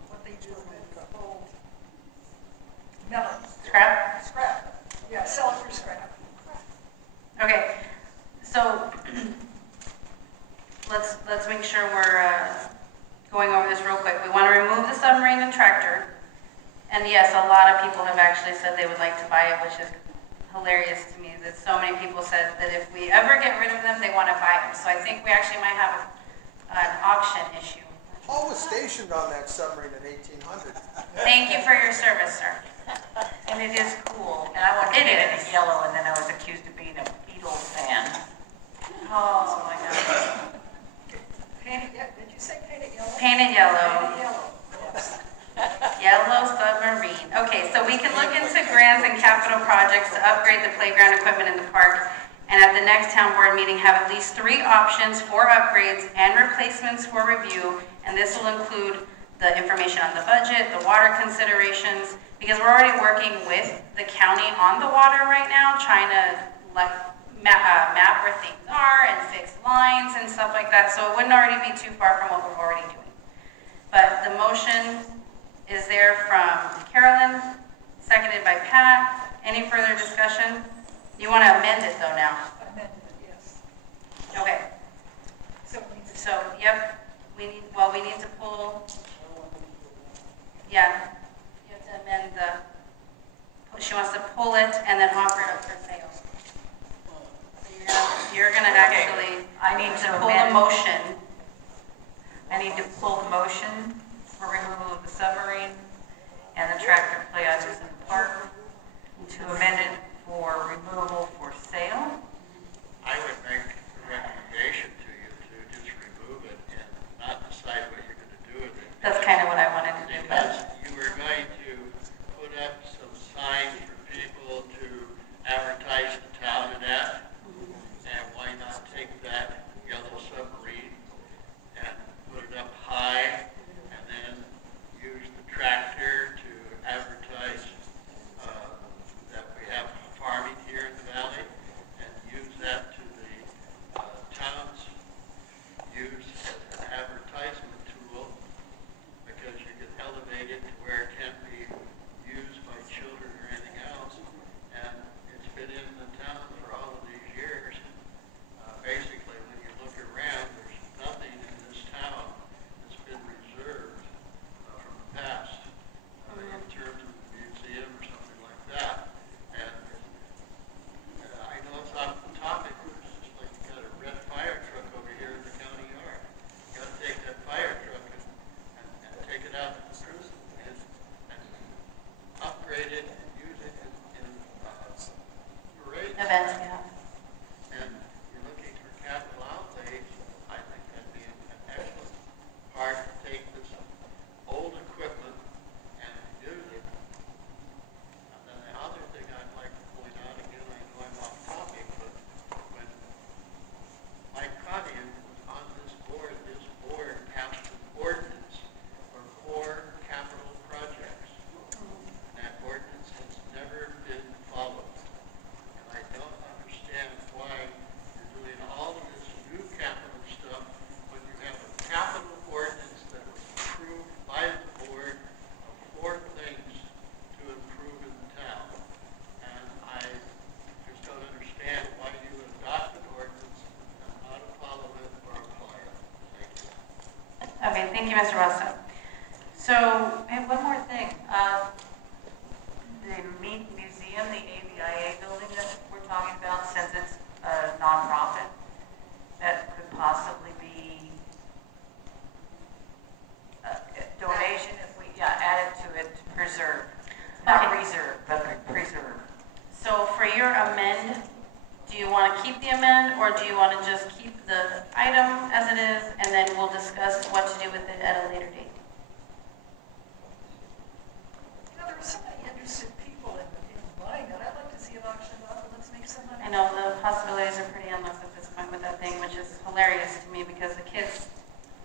what they do with old metal. Scrap? Scrap. Yeah, sell it for scrap. Okay, so let's make sure we're going over this real quick. We want to remove the submarine and tractor. And yes, a lot of people have actually said they would like to buy it, which is hilarious to me that so many people said that if we ever get rid of them, they want to buy them. So I think we actually might have an auction issue. Paul was stationed on that submarine in 1800. Thank you for your service, sir. And it is cool. And I wanted to It paint it is. yellow, and then I was accused of being a Beatles fan. Oh my God. Paint it, did you say paint it yellow? Painted Paint yellow. it yellow, yes. Yellow submarine. Okay, so we can look into grants and capital projects to upgrade the playground equipment in the park. And at the next town board meeting, have at least 3 options for upgrades and replacements for review. And this will include the information on the budget, the water considerations, because we're already working with the county on the water right now, trying to map where things are and fix lines and stuff like that. So it wouldn't already be too far from what we're already doing. But the motion is there from Carolyn, seconded by Pat. Any further discussion? You want to amend it though now? Amended, yes. Okay. So we need to. So, yep, we need to pull, yeah, you have to amend she wants to pull it and then offer it up for sale. So you're gonna actually, I need to pull the amend. motion. I need to pull the motion for removal of the submarine and the tractor play items in the park to amend it for removal for sale. I would make a recommendation to you to just remove it and not decide what you're going to do with it. That's kind of what I wanted to do, Because but you were going to put up some signs for people to advertise the town in that. And why not take that yellow submarine and put it up high and then use the tractor to advertise that we have farming here in the valley and use that to the town's use as an advertisement tool because you can elevate it to where it can't be used by children or anything else. And it's been in the town for all of these years. Basically, when you look around, there's nothing in this town that's been reserved from the past in terms of the museum or something like that. And I know it's off the topic, but it's just like you got a red fire truck over here in the county yard. You got to take that fire truck and take it out to the prison and upgrade it and use it in parades. events, yeah. And you're looking for capital outlays, I think that'd be an excellent part to take this old equipment and use it. And then the other thing I'd like to point out, again, I know I'm off topic, but when Mike Cottian was on this board passed an ordinance for 4 capital projects. And that ordinance has never been followed. And I don't understand why you're doing all of this new capital stuff when you have a capital ordinance that was approved by the board of 4 things to improve in the town. And I just don't understand why you adopt an ordinance and not follow it or apply it. Thank you. Okay, thank you, Mr. Russo. So, I have one more thing. The museum, the ABIA building that we're talking about, since it's a nonprofit, that could possibly be a donation if we, add it to it to preserve. not Okay. reserve, but preserve. So for your amend, do you want to keep the amend, or do you want to just keep the item as it is, and then we'll discuss what to do with it at a later date? You know, there are so many interested people in buying it. I'd like to see it auctioned off, and let's make some money. I know the possibilities are pretty endless at this point with that thing, which is hilarious to me because the kids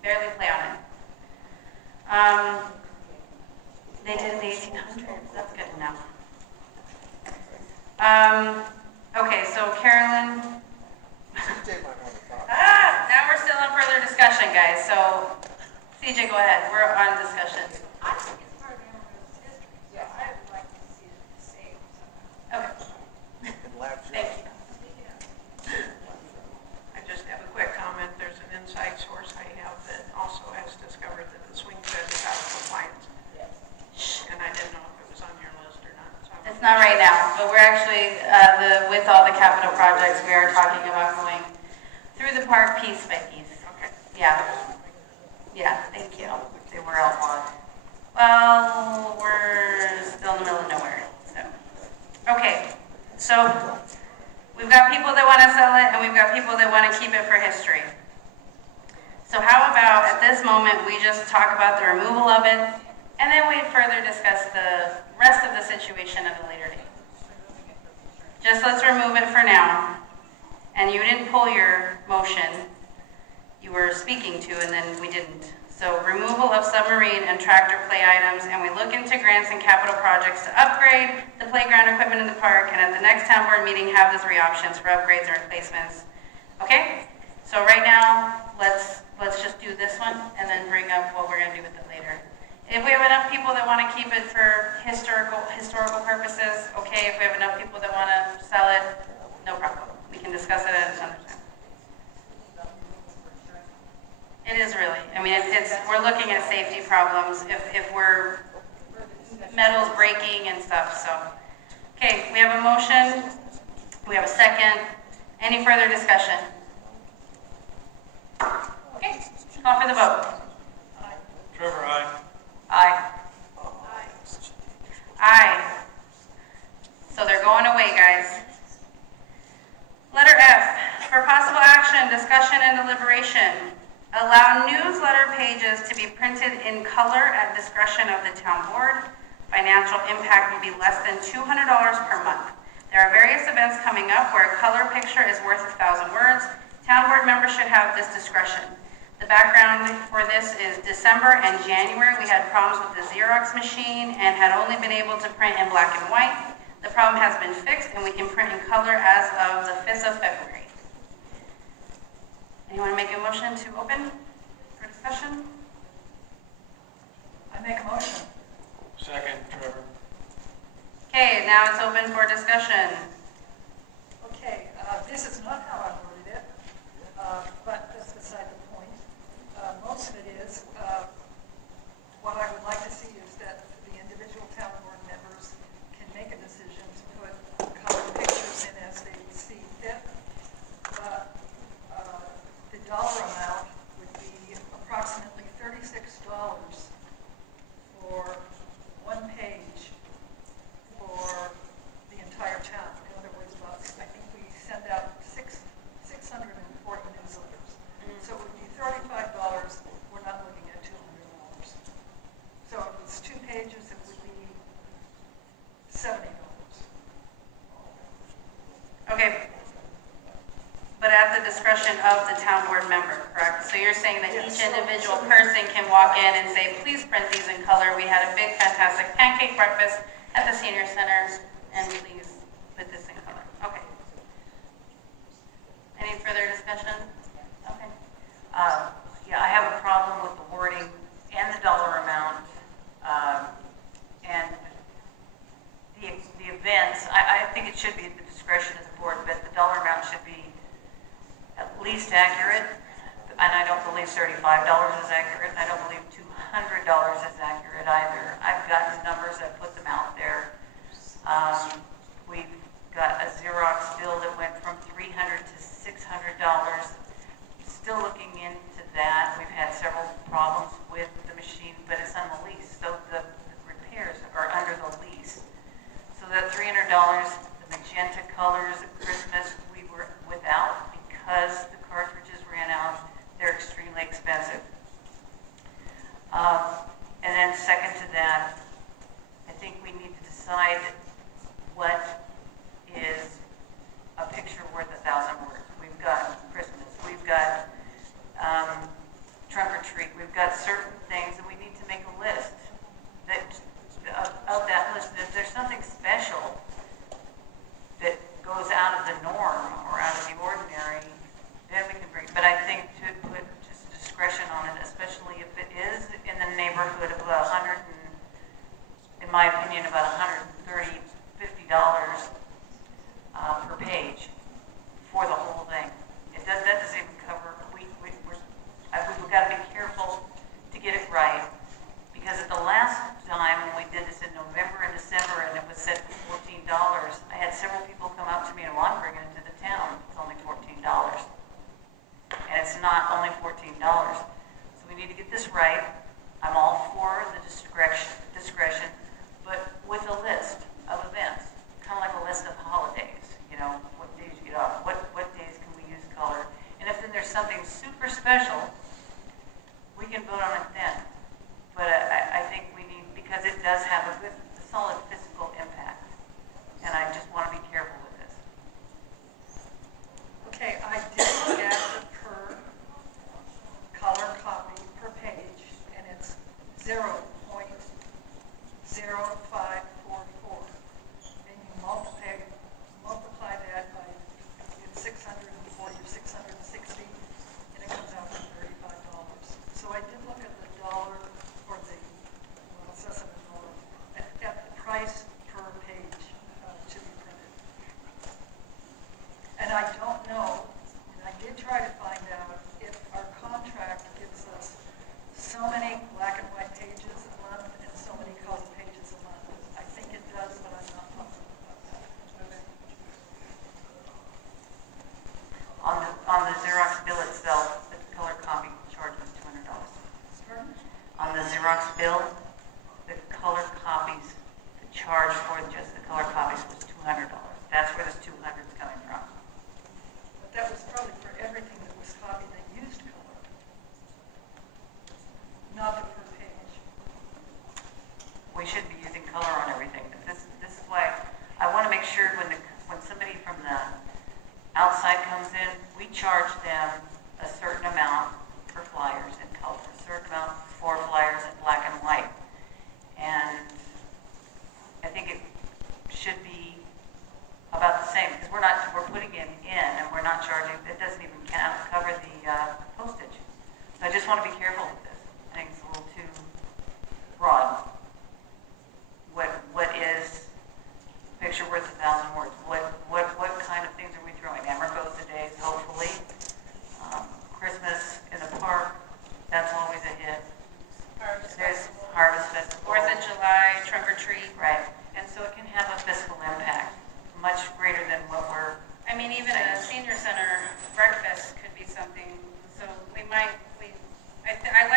barely play on it. They did in the 1800s. That's good to know. Okay, so Carolyn. Now we're still in further discussion, guys. So, CJ, go ahead. We're on discussion. I think it's part of Amargosa's history, so I would like to see it saved somehow. Okay. Thank you. I just have a quick comment. There's an inside source I have that also has discovered that the swing set is out of compliance. And I didn't know if it was on your list or not. So It's not right now, but we're actually, with all the capital projects, we are talking about going through the park piece by piece. Okay. Yeah. Yeah, thank you. They were outlawed. Well, we're still in the middle of nowhere, so. Okay, so we've got people that want to sell it, and we've got people that want to keep it for history. So how about, at this moment, we just talk about the removal of it, and then we further discuss the rest of the situation at a later date. Just let's remove it for now. And you didn't pull your motion. You were speaking to, and then we didn't. So removal of submarine and tractor play items, and we look into grants and capital projects to upgrade the playground equipment in the park, and at the next town board meeting, have the three options for upgrades and replacements. Okay? So right now, let's just do this one, and then bring up what we're gonna do with it later. If we have enough people that want to keep it for historical purposes, okay. If we have enough people that want to sell it, no problem. We can discuss it at another time. It is really. I mean, we're looking at safety problems if we're metals breaking and stuff. So, okay, we have a motion. We have a second. Any further discussion? Okay, call for the vote. Trevor, aye. Aye. Aye. So they're going away, guys. Letter F, for possible action, discussion and deliberation. Allow newsletter pages to be printed in color at discretion of the town board. Financial impact will be less than $200 per month. There are various events coming up where a color picture is worth 1,000 words. Town board members should have this discretion. The background for this is December and January. We had problems with the Xerox machine and had only been able to print in black and white. The problem has been fixed and we can print in color as of the 5th of February. Anyone make a motion to open for discussion? I make a motion. Second, Trevor. Okay, now it's open for discussion. Okay, this is not how I worded it, but that's beside the point. Most of it is, what I would like to see is that the individual town board members can make a decision to put colored pictures in as they see fit. But the dollar amount would be approximately $36 for one page for the entire town. In other words, I think we send out 640 newsletters. So it would be $35. We're not looking at $200. So if it's 2 pages, it would be $70. Okay. But at the discretion of the town board member, correct? So you're saying that each individual person can walk in and say, please print these in color. We had a big, fantastic pancake breakfast at the senior center, and please put this in color. Okay. Any further discussion? Okay. Yeah, I have a problem with the wording and the dollar amount, and the events. I think it should be at the discretion of the board, but the dollar amount should be at least accurate, and I don't believe $35 is accurate, and I don't believe $200 is accurate either. I've gotten numbers, I've put them out there. We've got a Xerox bill that went from $300 to $600. Still looking into that. We've had several problems with the machine, but it's on the lease, so the repairs are under the lease. The magenta colors at Christmas we were without because the cartridges ran out. They're extremely expensive. And then second to that, I think we need to decide what is a picture worth 1,000 words. We've got Christmas, we've got trunk or treat, we've got certain things, and we need to make a list that of that list. If there's something special that goes out of the norm or out of the ordinary, then we can bring. But I think to put just discretion on it, especially if it is in the neighborhood of 100, and, in my opinion, about $130, $50 per page for the whole thing. That doesn't even cover. We've got to be careful to get it right, because at the last time when we did this in November and December, and it was set for $14, I had several people come up to me and, well, I'm bringing it to the town. It's only $14, and it's not only $14. So we need to get this right. I'm all for the discretion, but with a list of events, kind of like a list of holidays. You know, what days you get off, what days can we use color, and if then there's something super special, we can vote on it then. But I think we need, because it does have a solid physical impact, and I just want to be careful with this. Okay, I did look at the per color copy per page, and it's 0.0544. And you multiply that by, it's 640 or 660, and it comes out to $35. So I did look at the dollar, or the, well, it says $1, at the price per page to be printed. And I don't know, and I did try to find out if our contract gives us so many black and white pages a month and so many color pages a month. I think it does, but I'm not positive about that. On the Xerox bill itself, the color copy charge was $200. Pardon? On the Xerox bill, the color copies, the charge for just the color copies was $200. That's where this 200 is coming from. But that was probably for everything that was copied that used color, not the per page. We should be using color on everything. But this is why I want to make sure when somebody from the outside comes in, we charge them a certain amount for flyers in color, a certain amount for flyers in black and white. And I think it should be about the same, because we're putting it in and we're not charging, it doesn't even cover the postage. So I just want to be careful with this. I think it's a little too broad. What is picture worth 1,000 words? What kind of things are we throwing? Amargosa days, hopefully. Christmas in the park, that's always a hit. There's Harvest Festival. 4th of July, trunk or treat. Right. And so it can have a fiscal impact, much greater than what we're. I mean, even a senior center breakfast could be something, so we might, I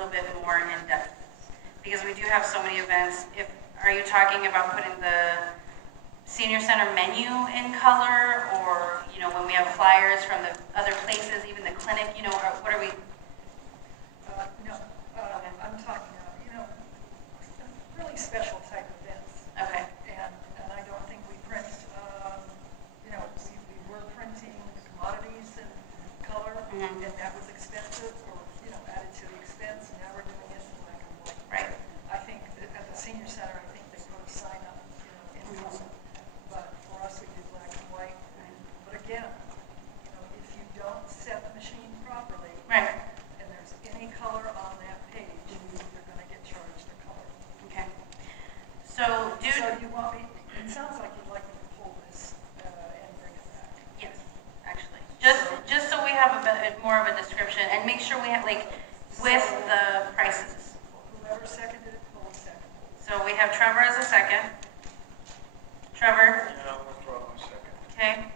little bit more in depth. Because we do have so many events. Are you talking about putting the senior center menu in color, or, when we have flyers from the other places, even the clinic, what are we? No, I'm talking, really special type events. Okay. And I don't think we print, we were printing commodities in color, Mhm. and that was expensive, or, added to the expense, and now we're doing it in black and white. Right. I think that at the senior center, I think they put a sign up, in color, but for us, we do black and white. But again, if you don't set the machine properly, Right. and there's any color on that page, you're gonna get charged a color. Okay. So So you want me, it sounds like you'd like me to pull this, and bring it back. yes, actually, just so we have a bit more of a description, and make sure we have, with the prices. Whoever seconded it, pull a second. So we have Trevor as a second. Trevor, Yeah, I'll withdraw my second. okay.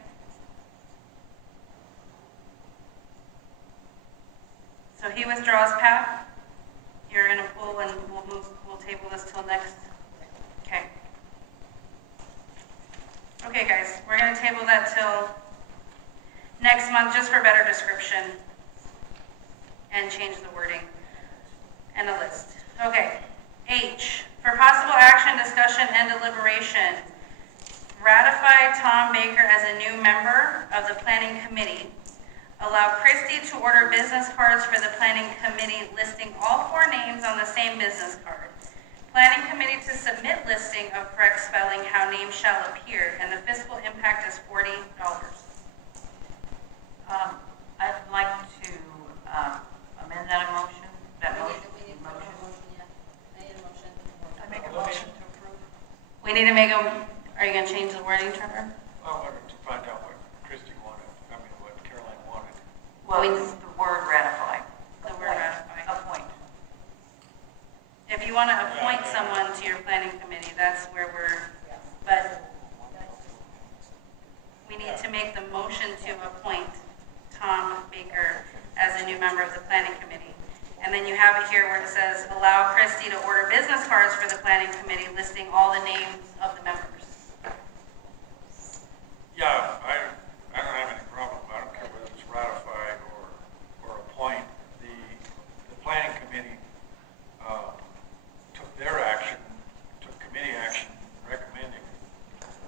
So he withdraws, Pat. You're gonna pull, and we'll table this till next. Okay. Okay, guys, we're gonna table that till next month, just for better description, and change the wording and a list. Okay. H, for possible action, discussion, and deliberation, ratify Tom Baker as a new member of the planning committee. Allow Christie to order business cards for the planning committee, listing all 4 names on the same business card. Planning committee to submit listing of correct spelling, how names shall appear, and the fiscal impact is $40. I'd like to amend that motion. I make a motion to approve. We need to make a, are you going to change the wording, Trevor? I wanted to find out what Christie wanted, what Caroline wanted. Well, it's the word ratify. The word ratify. Appoint. If you want to appoint someone to your planning committee, that's where but we need to make the motion to appoint Tom Baker as a new member of the planning committee. And then you have it here where it says, allow Christie to order business cards for the planning committee, listing all the names of the members. Yeah, I don't have any problem. I don't care whether it's ratified or appoint. The planning committee took their action, took committee action recommending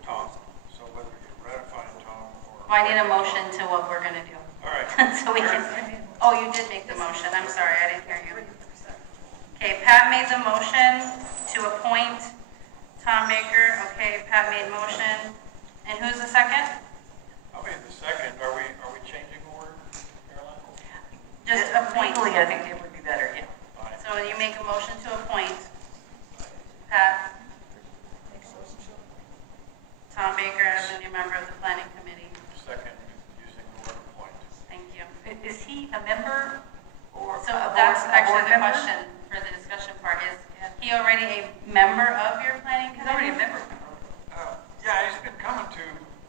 Tom. So whether you're ratifying Tom or... Well, I need a motion to what we're going to do. All right. So we can, oh, you did make the motion. I'm sorry, I didn't hear you. Okay, Pat made the motion to appoint Tom Baker. Okay, Pat made motion. And who's the second? I mean, the second, are we changing order, Caroline? Just appoint. Legally, I think it would be better, yeah. Fine. So you make a motion to appoint Pat, Tom Baker as a new member of the planning committee. Second, using the word appoint. Thank you. Is he a member or So a board, that's a actually board the member? question for the discussion part. Is he already a member of your planning He's already committee? a member. Yeah, he's been coming to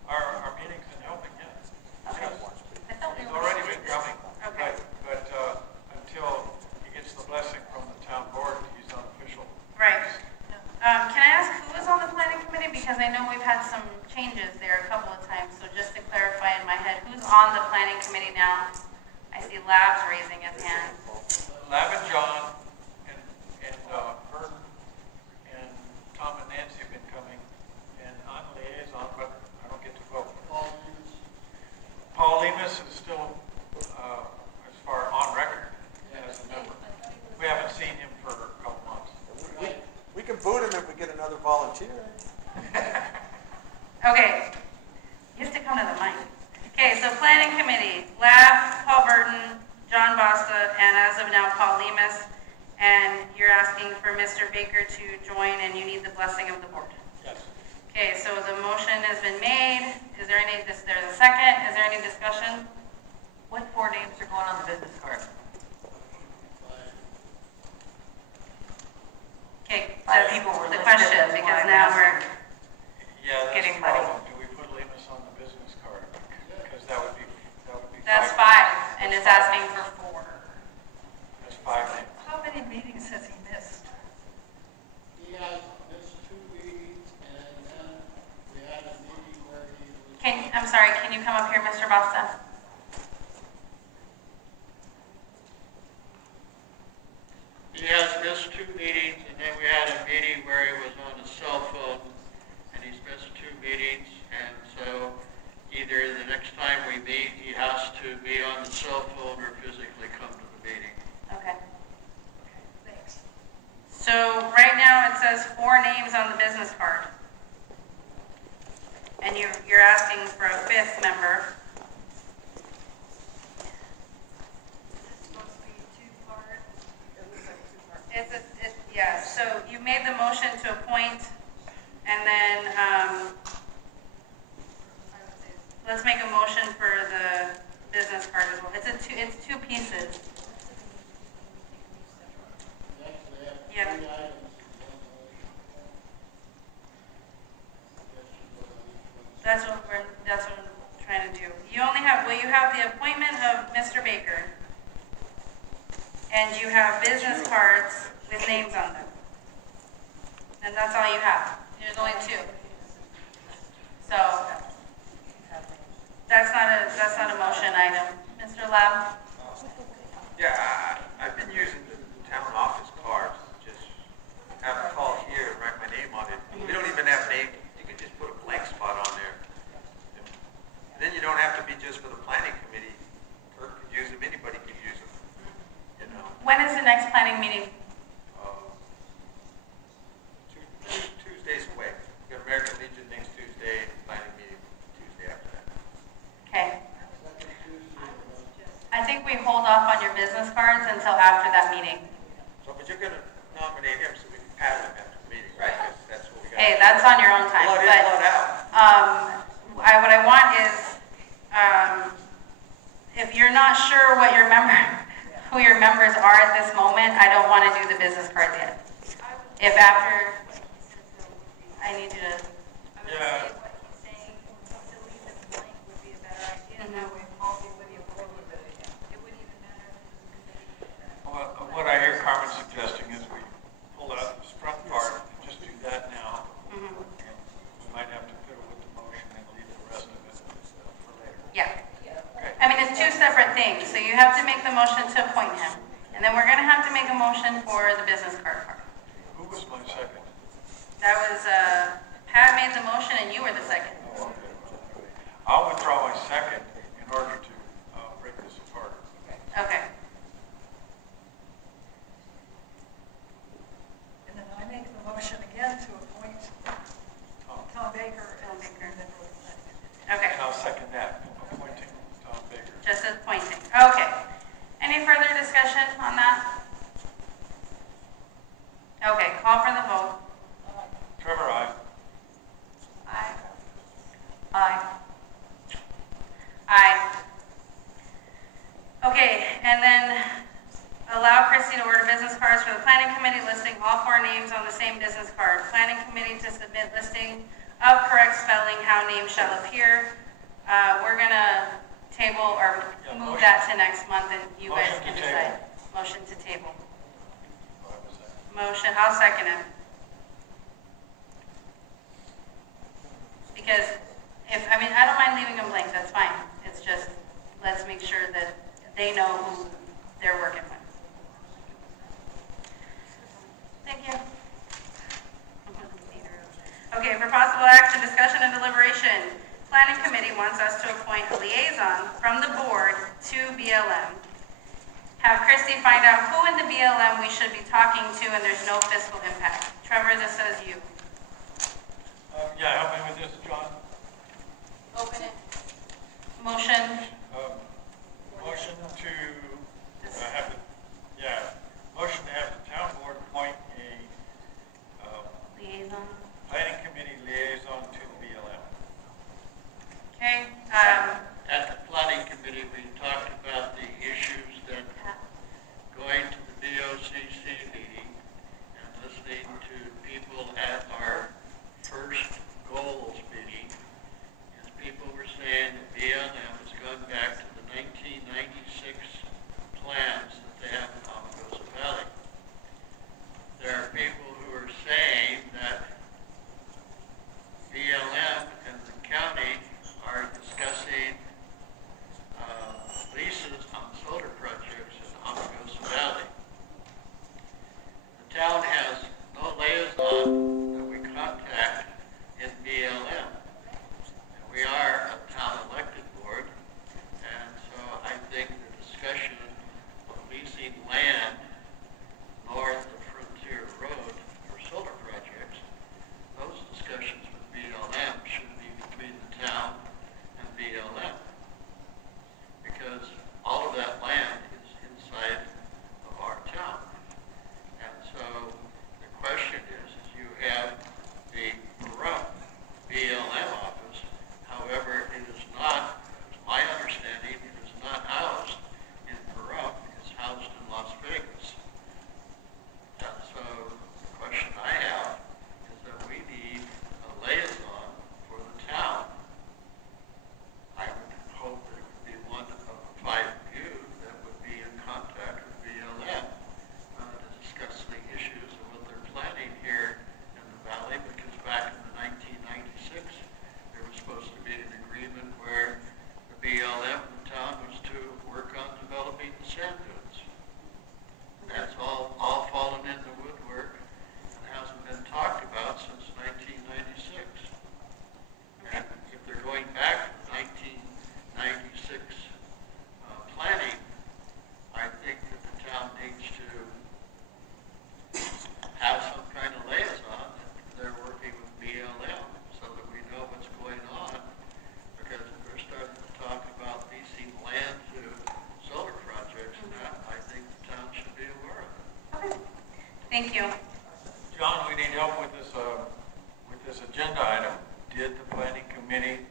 our meetings and helping, yes. Okay. I thought we He's were already been coming. Okay. But until he gets the blessing from the town board, he's unofficial. Right. Can I ask who was on the planning committee? Because I know we've had some changes there a couple of times. So just to clarify in my head, who's on the planning committee now? I see Labs raising his hand. Lab and John and Burton and Tom and Nancy have been coming, and I'm liaison, but I don't get to vote. Paul Lemus is still, as far on record as a member. We haven't seen him for a couple months. We can boot him if we get another volunteer. Okay. You have to come to the mic. Okay, so planning committee, Lab, Paul Burton, John Basta, and as of now, Paul Lemus. And you're asking for Mr. Baker to join, and you need the blessing of the board. Yes. Okay, so the motion has been made. Is there any, there's a second? Is there any discussion? What 4 names are going on the business card? Okay, Five that's people were the listed, question, that's why because I'm now we're, asking. Yeah, that's Getting the money. problem. Do we put Lemus on the business card? Because that would be that's 5, and it's asking for 4. That's 5 names. How many can you come up here, Mr. Basta? He has missed 2 meetings, and then we had a meeting where he was on a cell phone, and he's missed 2 meetings, and so either the next time we meet, he has to be on the cell phone or physically come to the meeting. Okay. Thanks. So right now it says 4 names on the business card. And you're asking for a 5th member. Supposed to be two-part. Yeah, so you made the motion to appoint, and then, let's make a motion for the business card as well. It's 2 pieces. Yep. That's what I'm trying to do. You have the appointment of Mr. Baker, and you have business cards with names on them. And that's all you have. There's only 2. So, that's not a motion item. Mr. Lab? Yeah, I've been using the town office cards, just have a call here and write my name on it. We don't even have name, you can just put a blank spot on there. And then you don't have to be just for the planning committee. Kirk could use them, anybody could use them, you know. When is the next planning meeting? Tuesdays away. We got American Legion next Tuesday, planning meeting Tuesday after that. Okay. I think we hold off on your business cards until after that meeting. So, but you're gonna nominate him so we can pass him after the meeting, right? 'Cause that's what we got. Hey, that's on your own time, Blood in, but, blood out. what I want is, if you're not sure who your members are at this moment, I don't want to do the business cards yet. If after, I need you to, Yeah. What he's saying, to leave it blank would be a better idea, and that way Paul be with you for a little bit. It wouldn't even matter if it was What I hear Carmen suggesting is we pull out this front part and just do that now. And we might have to fiddle with the motion and leave the rest of it for later. yeah. Okay. I mean, it's 2 separate things, so you have to make the motion to appoint him. And then we're going to have to make a motion for the business card part. Who was my second? That was, Pat made the motion and you were the second. Oh, okay. I'll withdraw my second in order to break this apart. Okay. And then I make the motion again to appoint Tom Baker as a member of the planning committee. Okay, And I'll second that, appointing Tom Baker. just appointing. Okay. Any further discussion on that? Okay, call for the vote. Trevor, aye. Aye. Aye. Aye. Okay, and then allow Christie to order business cards for the planning committee listing all 4 names on the same business card. Planning committee to submit listing of correct spelling, how names shall appear. We're gonna table or move that to next month and you guys Motion can to decide. table. Motion to table. Oh, I was that. Motion, I'll second it. Because I don't mind leaving them blank, that's fine. It's just, let's make sure that they know who they're working with. Thank you. Okay, for possible action, discussion and deliberation, planning committee wants us to appoint a liaison from the board to BLM. Have Christie find out who in the BLM we should be talking to and there's no fiscal impact. Trevor, this says you. Yeah, help me with this, John. Open it. Motion. Motion to have motion to have the town board appoint a Liaison. planning committee liaison to the BLM. Okay, At the planning committee, we talked about the issues that going to the BOCC meeting and listening to people at our first goals meeting, is people were saying that BLM has gone back to the 1996 plans that they have in Amargosa Thank you. John, we need help with this agenda item. Did the planning committee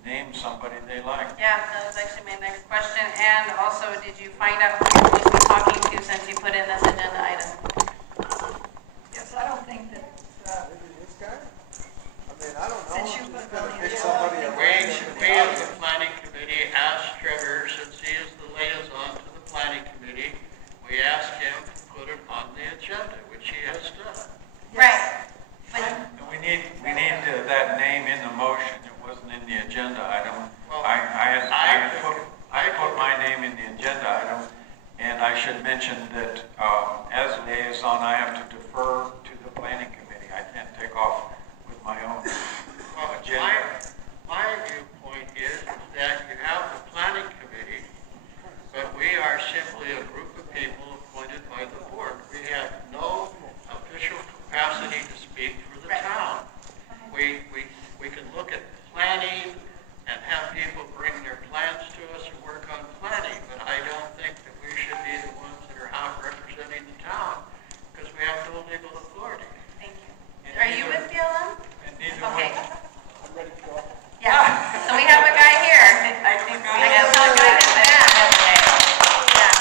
name somebody they like? Yeah, that was actually my next question. And also, did you find out who you're supposed to be talking to since you put in this agenda item? Yes, I don't think that, This guy? I mean, I don't know. since you put it on the Pick agenda. somebody I think We as the planning committee asked Trevor, since he is the liaison to the planning committee, we asked him to put it on the agenda, which he has done. Right. But And we need that name in the motion. It wasn't in the agenda item. Well, I put my name in the agenda item, and I should mention that as liaison, I have to defer to the planning committee. I can't take off with my own agenda. My viewpoint is that you have the planning committee, but we are simply a group of people appointed by the board. We have no official capacity to speak for the town. We can look at planning and have people bring their plans to us and work on planning, but I don't think that we should be the ones that are out representing the town because we have no legal authority. thank you. Are you with BLM? And neither Okay. one. Yeah. So we have a guy here. I think I guess one guy in the back. Yeah.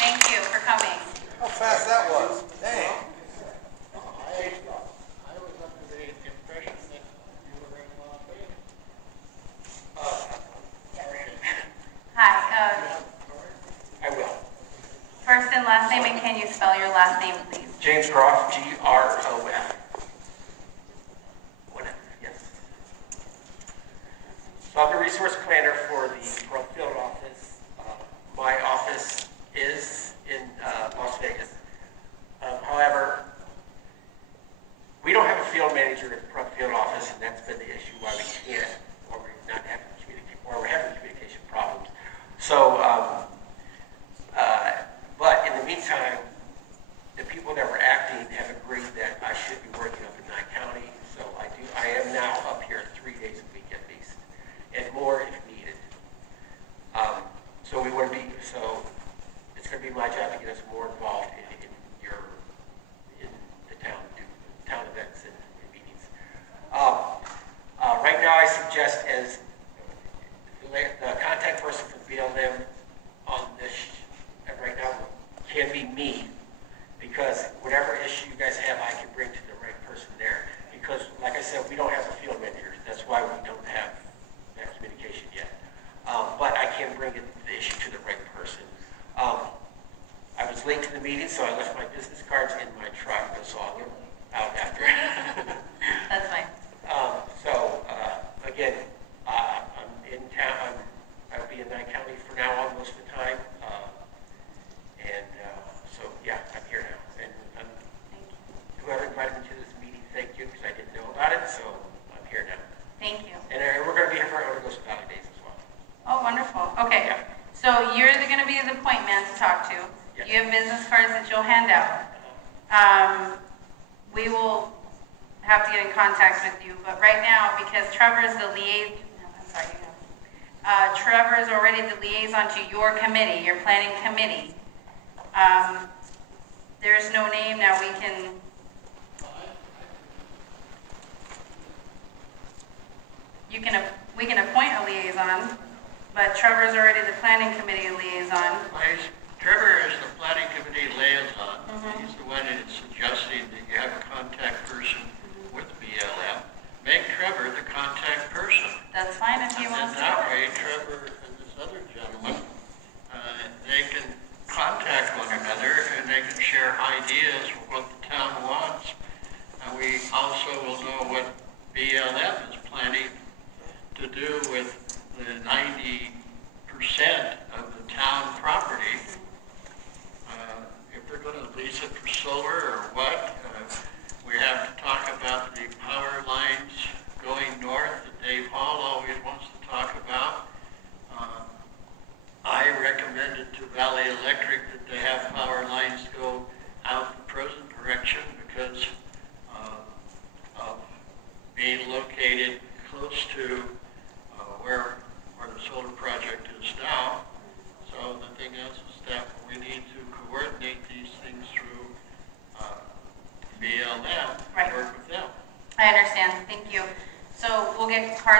Thank you for coming. How fast that was. Dang. I was under the impression that you were in Las Vegas. Hi. I will. First and last name, and can you spell your last name, please? James Groff, G-R-O-F. Whatever, yes. So I'm the resource planner for the field office. My office is in Las Vegas. However, we don't have a field manager at the field office, and that's been the issue why we can't, or we're not having or we're having communication problems. So, but in the meantime, the people that were acting have agreed that I should be working up in Nye County. So I am now up here 3 days a week at least, and more if needed. So it's going to be my job to get us more involved in the town events and meetings. Right now, I suggest as the contact person for BLM on this right now can be me, because whatever issue you guys have, I can bring to the right person there. Because, like I said, we don't have a field manager. That's why we don't have that communication yet. But I can bring the issue to the right person. I was late to the meeting, so I left my business cards in my truck, so I'll get them out after. That's fine. Again, I'm in town. I'll be in Nye County for now on most of the time. I'm here now. And whoever invited me to this meeting, thank you, because I didn't know about it, so I'm here now. Thank you. And we're going to be here for Amargosa Valley Days as well. Oh, wonderful. Okay. Yeah. So you're going to be the point man to talk to. Yes. You have business cards that you'll hand out. We will have to get in contact with you, but right now, because Trevor is the liaison, Trevor is already the liaison to your committee, your planning committee. There's no name now. We can appoint a liaison, but Trevor's already the planning committee liaison. Trevor is the planning committee liaison. He's the one that is suggesting that you have a contact person with BLM. Make Trevor the contact person. That's fine if he wants to. And that way, Trevor and this other gentleman, they can contact one another and they can share ideas of what the town wants. And we also will know what BLM is planning to do with the 90% of the town property. If they're going to lease it for solar or what, we have to talk about the power lines going north that Dave Hall always wants to talk about. I recommended to Valley Electric that they have power lines go out the present direction because of being located close to where the solar project is now. So the thing is that we need to coordinate these things through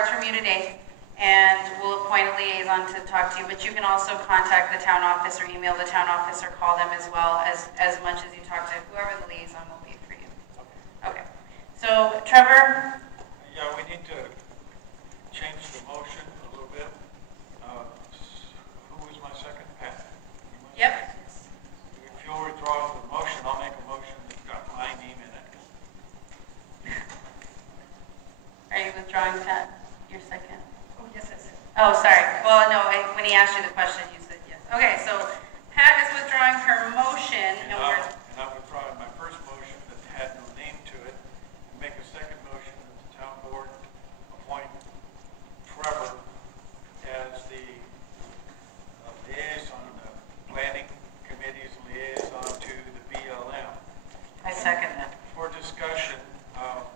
cards from you today, and we'll appoint a liaison to talk to you, but you can also contact the town office or email the town office or call them as well, as much as you talk to whoever the liaison will be for you. Okay, so Trevor, Yeah, we need to change the motion a little bit. Who was my second? Pat? yep, If you'll withdraw the motion, I'll make a motion that's got my name in it. are you withdrawing Pat, your second? Oh, yes, I said. Oh, sorry. Well, no, when he asked you the question, you said yes. Okay, so Pat is withdrawing her motion. And I'm withdrawing my first motion that had no name to it, and make a second motion that the town board appoint Trevor as the liaison, the planning committee's liaison to the BLM. I second that. For discussion, I'll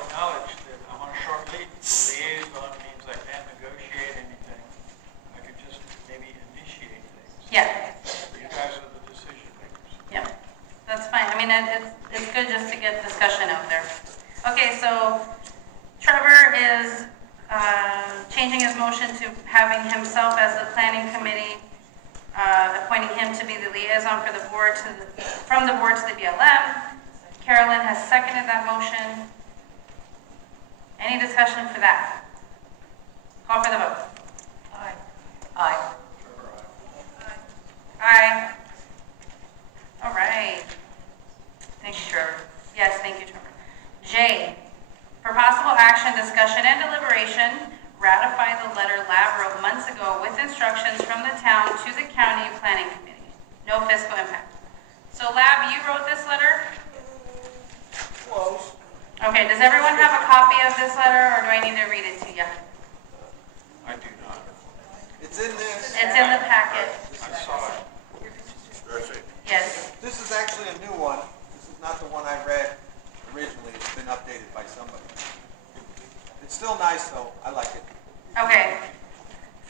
acknowledge that I'm on a short lead. Liaison means I can't negotiate anything. I could just maybe initiate things. Yeah, You guys are the decision makers. yeah, that's fine. I mean, it's good just to get discussion out there. Okay, so Trevor is changing his motion to having himself as the planning committee, appointing him to be the liaison for the board from the board to the BLM. Carolyn has seconded that motion. Any discussion for that? Call for the vote. Aye. Aye. Aye. All right. Thank you, Trevor. Yes, thank you, Trevor. J, for possible action, discussion, and deliberation, ratify the letter Lab wrote months ago with instructions from the town to the county planning committee. No fiscal impact. So Lab, you wrote this letter? Close. Okay, does everyone have a copy of this letter, or do I need to read it to you? I do not. It's in this. It's in the packet. I saw it. That's it. Yes. This is actually a new one. This is not the one I read originally. It's been updated by somebody. It's still nice, though. I like it. Okay.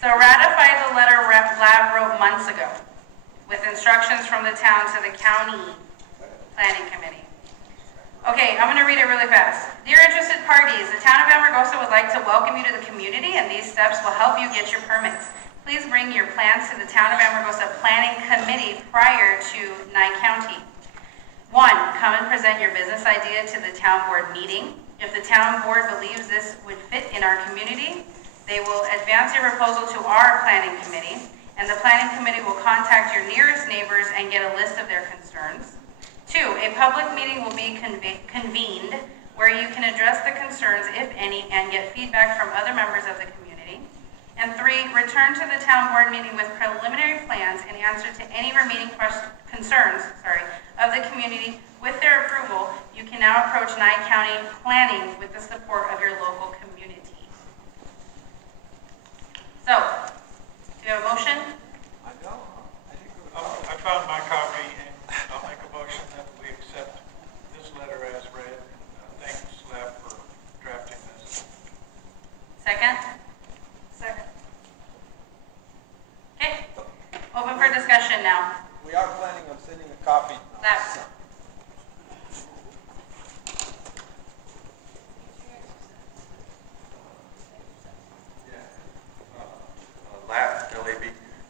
So ratify the letter Lab wrote months ago with instructions from the town to the county planning committee. Okay, I'm going to read it really fast. Dear interested parties, the town of Amargosa would like to welcome you to the community, and these steps will help you get your permits. Please bring your plans to the town of Amargosa Planning Committee prior to Nye County. 1, come and present your business idea to the town board meeting. If the town board believes this would fit in our community, they will advance your proposal to our planning committee, and the planning committee will contact your nearest neighbors and get a list of their concerns. 2, a public meeting will be convened where you can address the concerns, if any, and get feedback from other members of the community. And 3, return to the town board meeting with preliminary plans and answer to any remaining concerns of the community. With their approval, you can now approach Nye County planning with the support of your local community. So, do you have a motion? I know. I think it was I found my copy, and I'll make a motion that we accept this letter as read. Thanks, Lab, for drafting this. Second? Second. Okay, open for discussion now. We are planning on sending a copy. That's- Lab, LAB,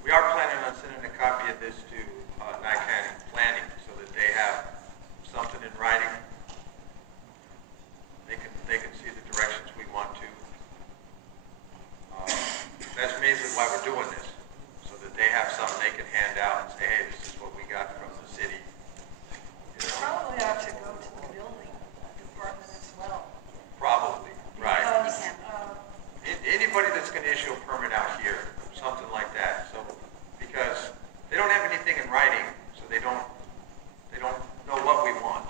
we are planning on sending a copy of this to Nye County Planning so that they have something in writing. They can see the directions we want to. That's mainly why we're doing this, so that they have something they can hand out and say, hey, this is what we got from the city. You know, Probably ought to go to the building department as well. probably, right. Because, Anybody that's going to issue a permit out here, something like that, so, because they don't have anything in writing, so they don't know what we want.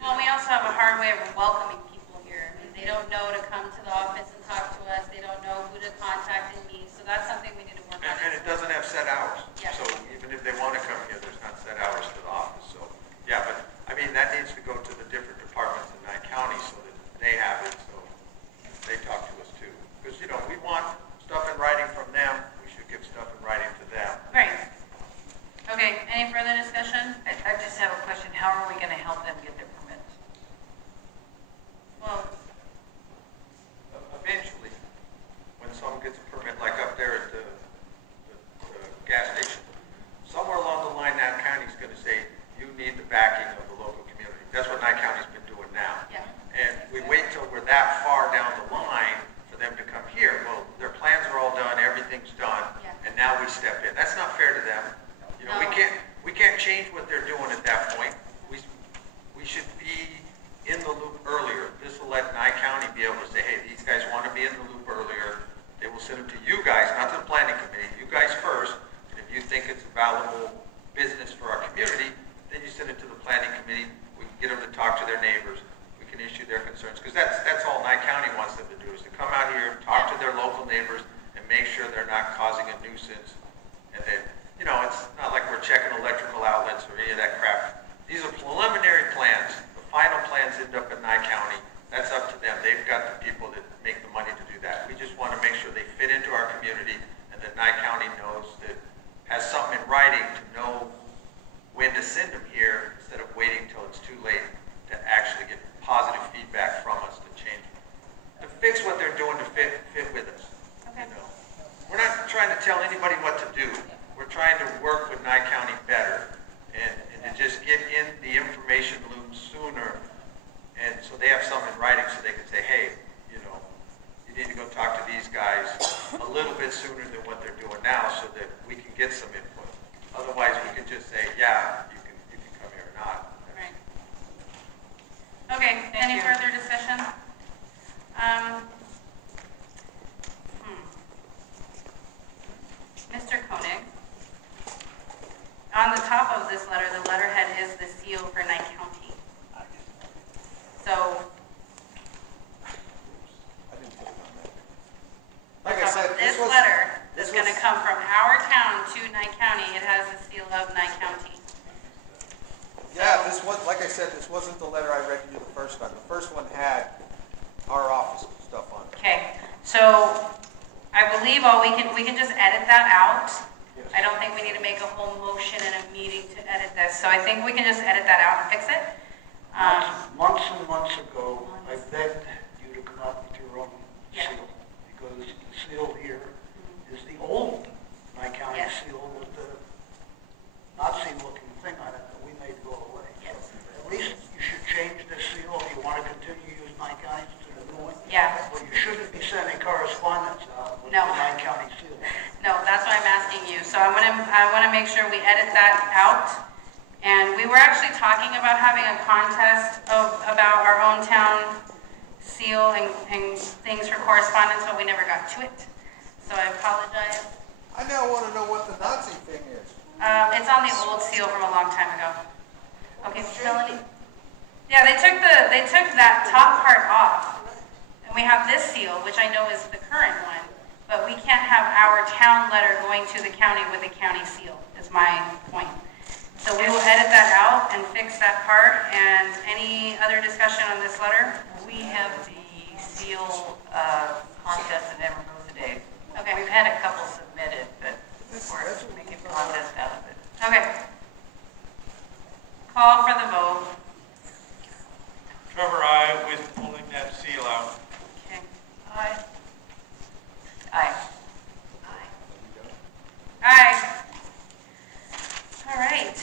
Well, we also have a hard way of welcoming people here. I mean, they don't know to come to the office and talk to us. They don't know who to contact and meet. So that's something we need to work on. And it doesn't have set hours. Yeah. So even if they want to come here, there's not set hours to the office. So, yeah, but, I mean, that needs to go to the different departments in Nye County so that they have it, so they talk to us too. Because, you know, we want stuff in writing from them. We should give stuff in writing to them. Right. Okay, any further discussion? I just have a question. How are we going to help them get their permits? Well, need the backing of the local community. That's what Nye County's been doing now. Yeah. And we wait till we're that far down the line for them to come here. Well, their plans are all done, everything's done, Yeah. and now we step in. That's not fair to them. You know, we can't change what they're doing at that point. We should be in the loop earlier. This will let Nye County be able to say, hey, these guys want to be in the loop earlier. They will send them to you guys, not to the planning committee, you guys first. And if you think it's a valuable business for our community, then you send it to the planning committee. We can get them to talk to their neighbors. We can issue their concerns. Because that's all Nye County wants them to do, is to come out here, talk to their local neighbors, and make sure they're not causing a nuisance. And then, you know, it's not like we're checking electrical outlets or any of that crap. These are preliminary plans. The final plans end up in Nye County. That's up to them. They've got the people that make the money to do that. We just want to make sure they fit into our community and that Nye County knows that, has something in writing to know when to send them here instead of waiting till it's too late to actually get positive feedback from us to change, to fix what they're doing to fit with us. Okay. You know, we're not trying to tell anybody what to do. We're trying to work with Nye County better and to just get in the information loop sooner, and so they have something in writing so they can say, hey, you know, you need to go talk to these guys a little bit sooner than what they're doing now so that we can get some input. Otherwise, we could just say, yeah, you can come here or not. Right. Okay, any further discussion? Mr. Koenig, on the top of this letter, the letterhead is the seal for Nye County. So, I didn't put it on there. Like I said, this letter is going to come from our town to Nye County. It has the seal of Nye County. Yeah, this was, like I said, this wasn't the letter I read to you the first time. The first one had our office stuff on it. Okay, so I believe we can just edit that out. Yes. I don't think we need to make a whole motion in a meeting to edit this, so I think we can just edit that out and fix it. Months and months ago, I begged you to come up with your own Yeah. seal, because the seal here is the old Nye County Yeah. seal with the Nazi-looking thing on it that we made go away. Yes. At least you should change the seal if you want to continue to use Nye County instead of new one. Yeah. But you shouldn't be sending correspondence out with No. the Nye County seal. No, that's why I'm asking you. So I want to make sure we edit that out. And we were actually talking about having a contest about our own town seal and things for correspondence, but we never got to it. So I apologize. I now want to know what the Nazi thing is. It's on the old seal from a long time ago. Okay, Melanie? Yeah, they took that top part off. And we have this seal, which I know is the current one, but we can't have our town letter going to the county with a county seal, is my point. So we will edit that out and fix that part. And any other discussion on this letter? We have the seal contest in Amargosa Day. Okay. We've had a couple submitted, but we're making a contest out of it. Okay. Call for the vote. Trevor, I with pulling that seal out. Okay. Aye. Aye. Aye. All right.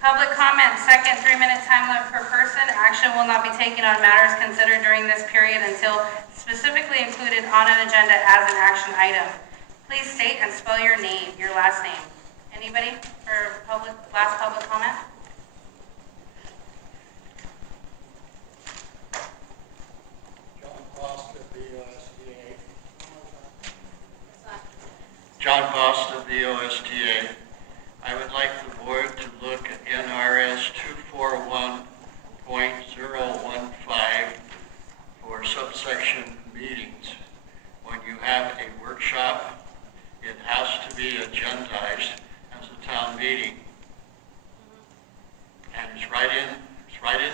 Public comment, second 3-minute time limit per person. Action will not be taken on matters considered during this period until specifically included on an agenda as an action item. Please state and spell your name, your last name. Anybody for last public comment? John Costa, VOSTA. I would like the board to look at NRS 241.015 for subsection meetings. When you have a workshop, it has to be agendized as a town meeting. And it's right in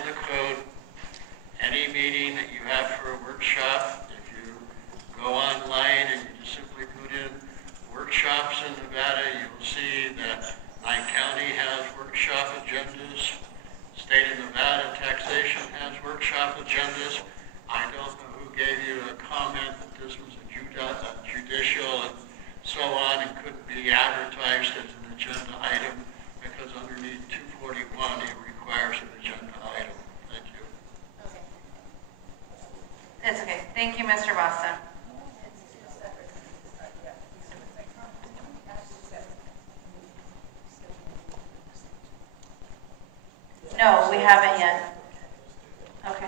the code. Any meeting that you have for a workshop, if you go online and you just simply put in workshops in Nevada, you'll see that Nye County has workshop agendas. State of Nevada taxation has workshop agendas. I don't know who gave you a comment that this was a judicial and so on and couldn't be advertised as an agenda item, because underneath No, we haven't yet. Okay.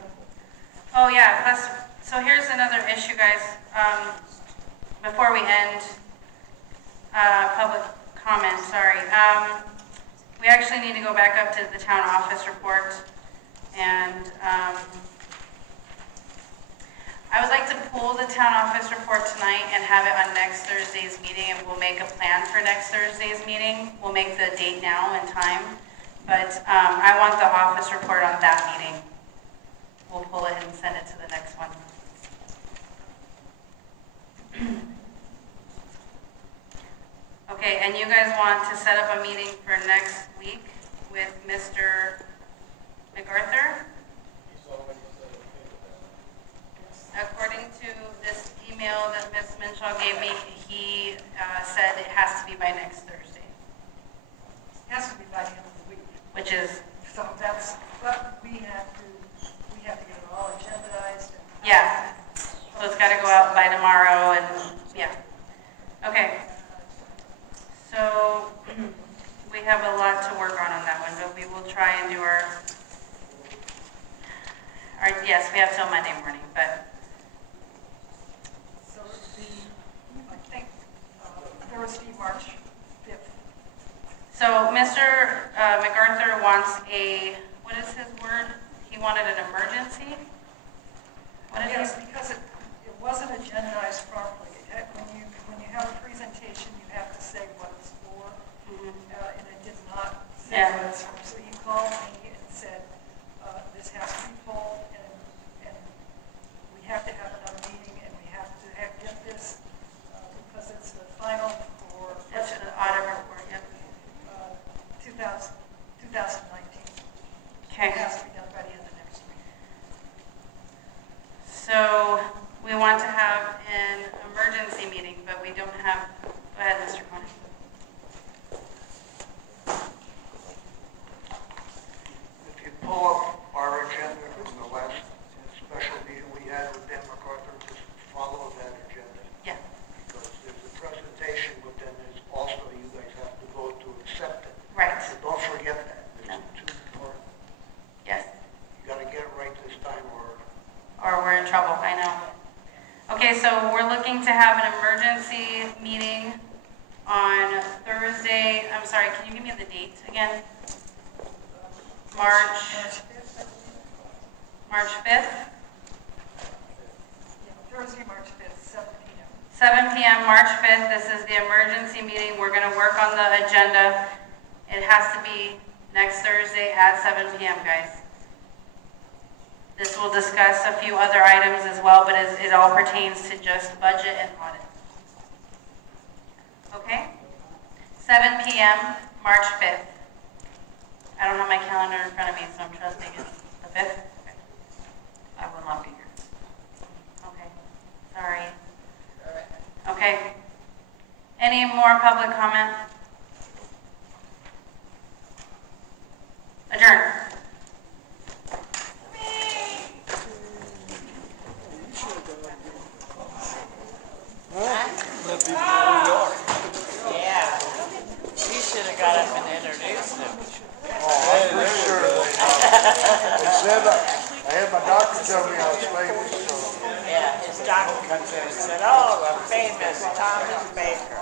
Oh, yeah, so here's another issue, guys. Before we end, public comment, sorry. We actually need to go back up to the town office report, and, I would like to pull the town office report tonight and have it on next Thursday's meeting, and we'll make a plan for next Thursday's meeting. We'll make the date now and time, but I want the office report on that meeting. We'll pull it and send it to the next one. Okay, and you guys want to set up a meeting for next week with Mr. MacArthur? According to this email that Ms. Minshaw gave me, he said it has to be by next Thursday, It has to be by the end of the week. which is, So that's, but we have to get it all agendized. yeah. So it's got to go out by tomorrow, and, yeah. Okay. So we have a lot to work on that one, but we will try and do our, yes, we have till Monday morning, but. So I think Thursday, March 5th. So Mr. MacArthur wants what is his word? He wanted an emergency? What did Yes, because it wasn't agendized properly. When you have a presentation, you have to say what it's for, and it did not say Yeah. what it's for. So he called me and said, this has to be pulled, and we have to have another meeting, and we have to get this, because it's the final for That's the audit report, yep. 2019. Okay. It has to be done by the end of next week. So we want to have an emergency meeting, but we don't have, go ahead, Mr. Coney. If you pull up our agenda from the last special meeting we had with Dan MacArthur, just follow that agenda. Yeah. Because there's a presentation, but then there's also, you guys have to vote to accept it. Right. So don't forget that. No. It's too important. Yes. You gotta get it right this time, or Or we're in trouble, I know. Okay, so we're looking to have an emergency meeting on Thursday. I'm sorry, can you give me the date again? March 5th? Thursday, March 5th, 7 p.m. 7 p.m., March 5th. This is the emergency meeting. We're going to work on the agenda. It has to be next Thursday at 7 p.m., guys. This will discuss a few other items as well, but it all pertains to just budget and audit. Okay? 7 p.m., March 5th. I don't have my calendar in front of me, so I'm trusting it's the 5th. Okay. I will not be here. Okay. Sorry. Okay. Any more public comment? Adjourn. Yeah. You should have got up and introduced him. I'm pretty sure they said, I had my doctor tell me I was famous, so. Yeah, his doctor comes in and said, oh, the famous Thomas Baker.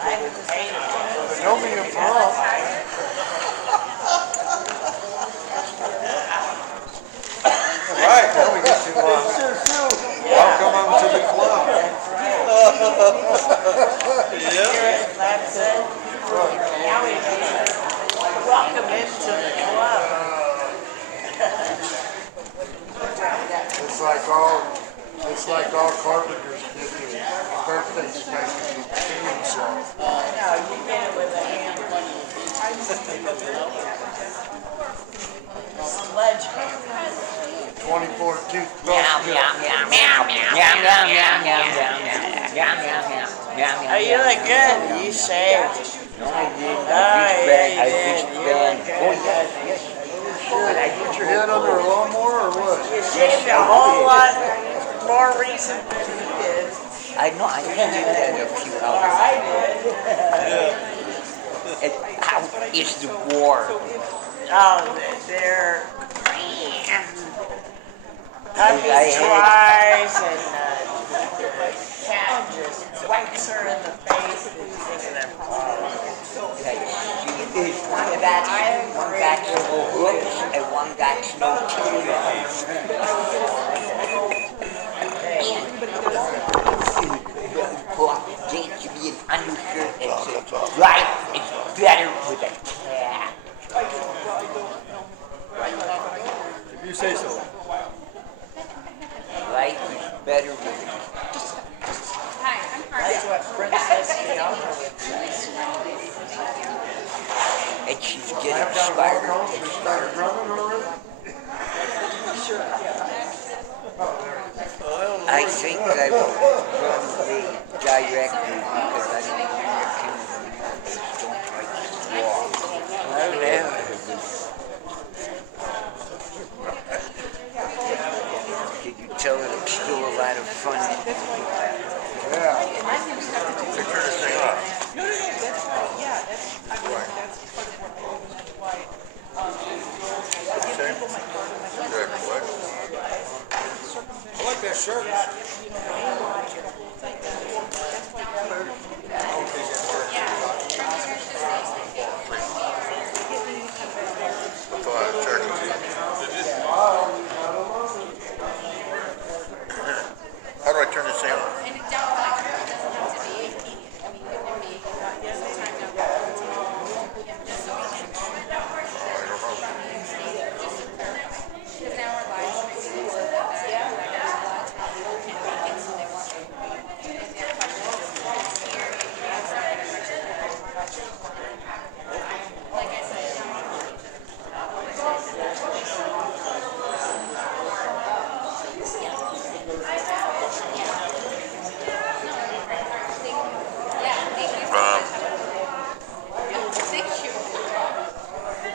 I hate him. They know me in Pahrump. All right, now we get to, welcome on to the club. That's it. Now we welcome into the club. It's like all carpenters get their birthday special. No, you did it with a hand. Sledgehammer. 24 toothbrushes. Oh, you look good. You shaved. No, I didn't. Oh, yeah, I you just did. You been. look Oh, good. yeah. Put your head under a lawnmower or what? You shaved a whole lot more recent than he did. I know, I did that a few Or hours. I did. How is the war? Oh, they're puppy tries and cat just whacks her in the face and then One got no hooks and one got no teeth. Get to be an undershirt and say, life is better with a cat. If you say so. Life is better with a cat. that's what Princess Fiona would say. And she's getting inspired. I think I will run away directly because I think American Americans don't like to walk. Did you tell her I'm still a lot of fun? Yeah. Picture this thing up. I like that shirt. How do I turn this thing on?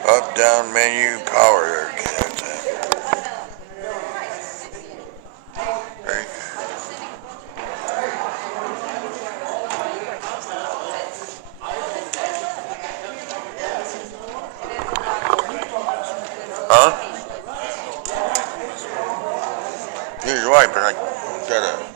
Up, down, menu, power there. Okay, that's it. Right. Huh? You're right, but I gotta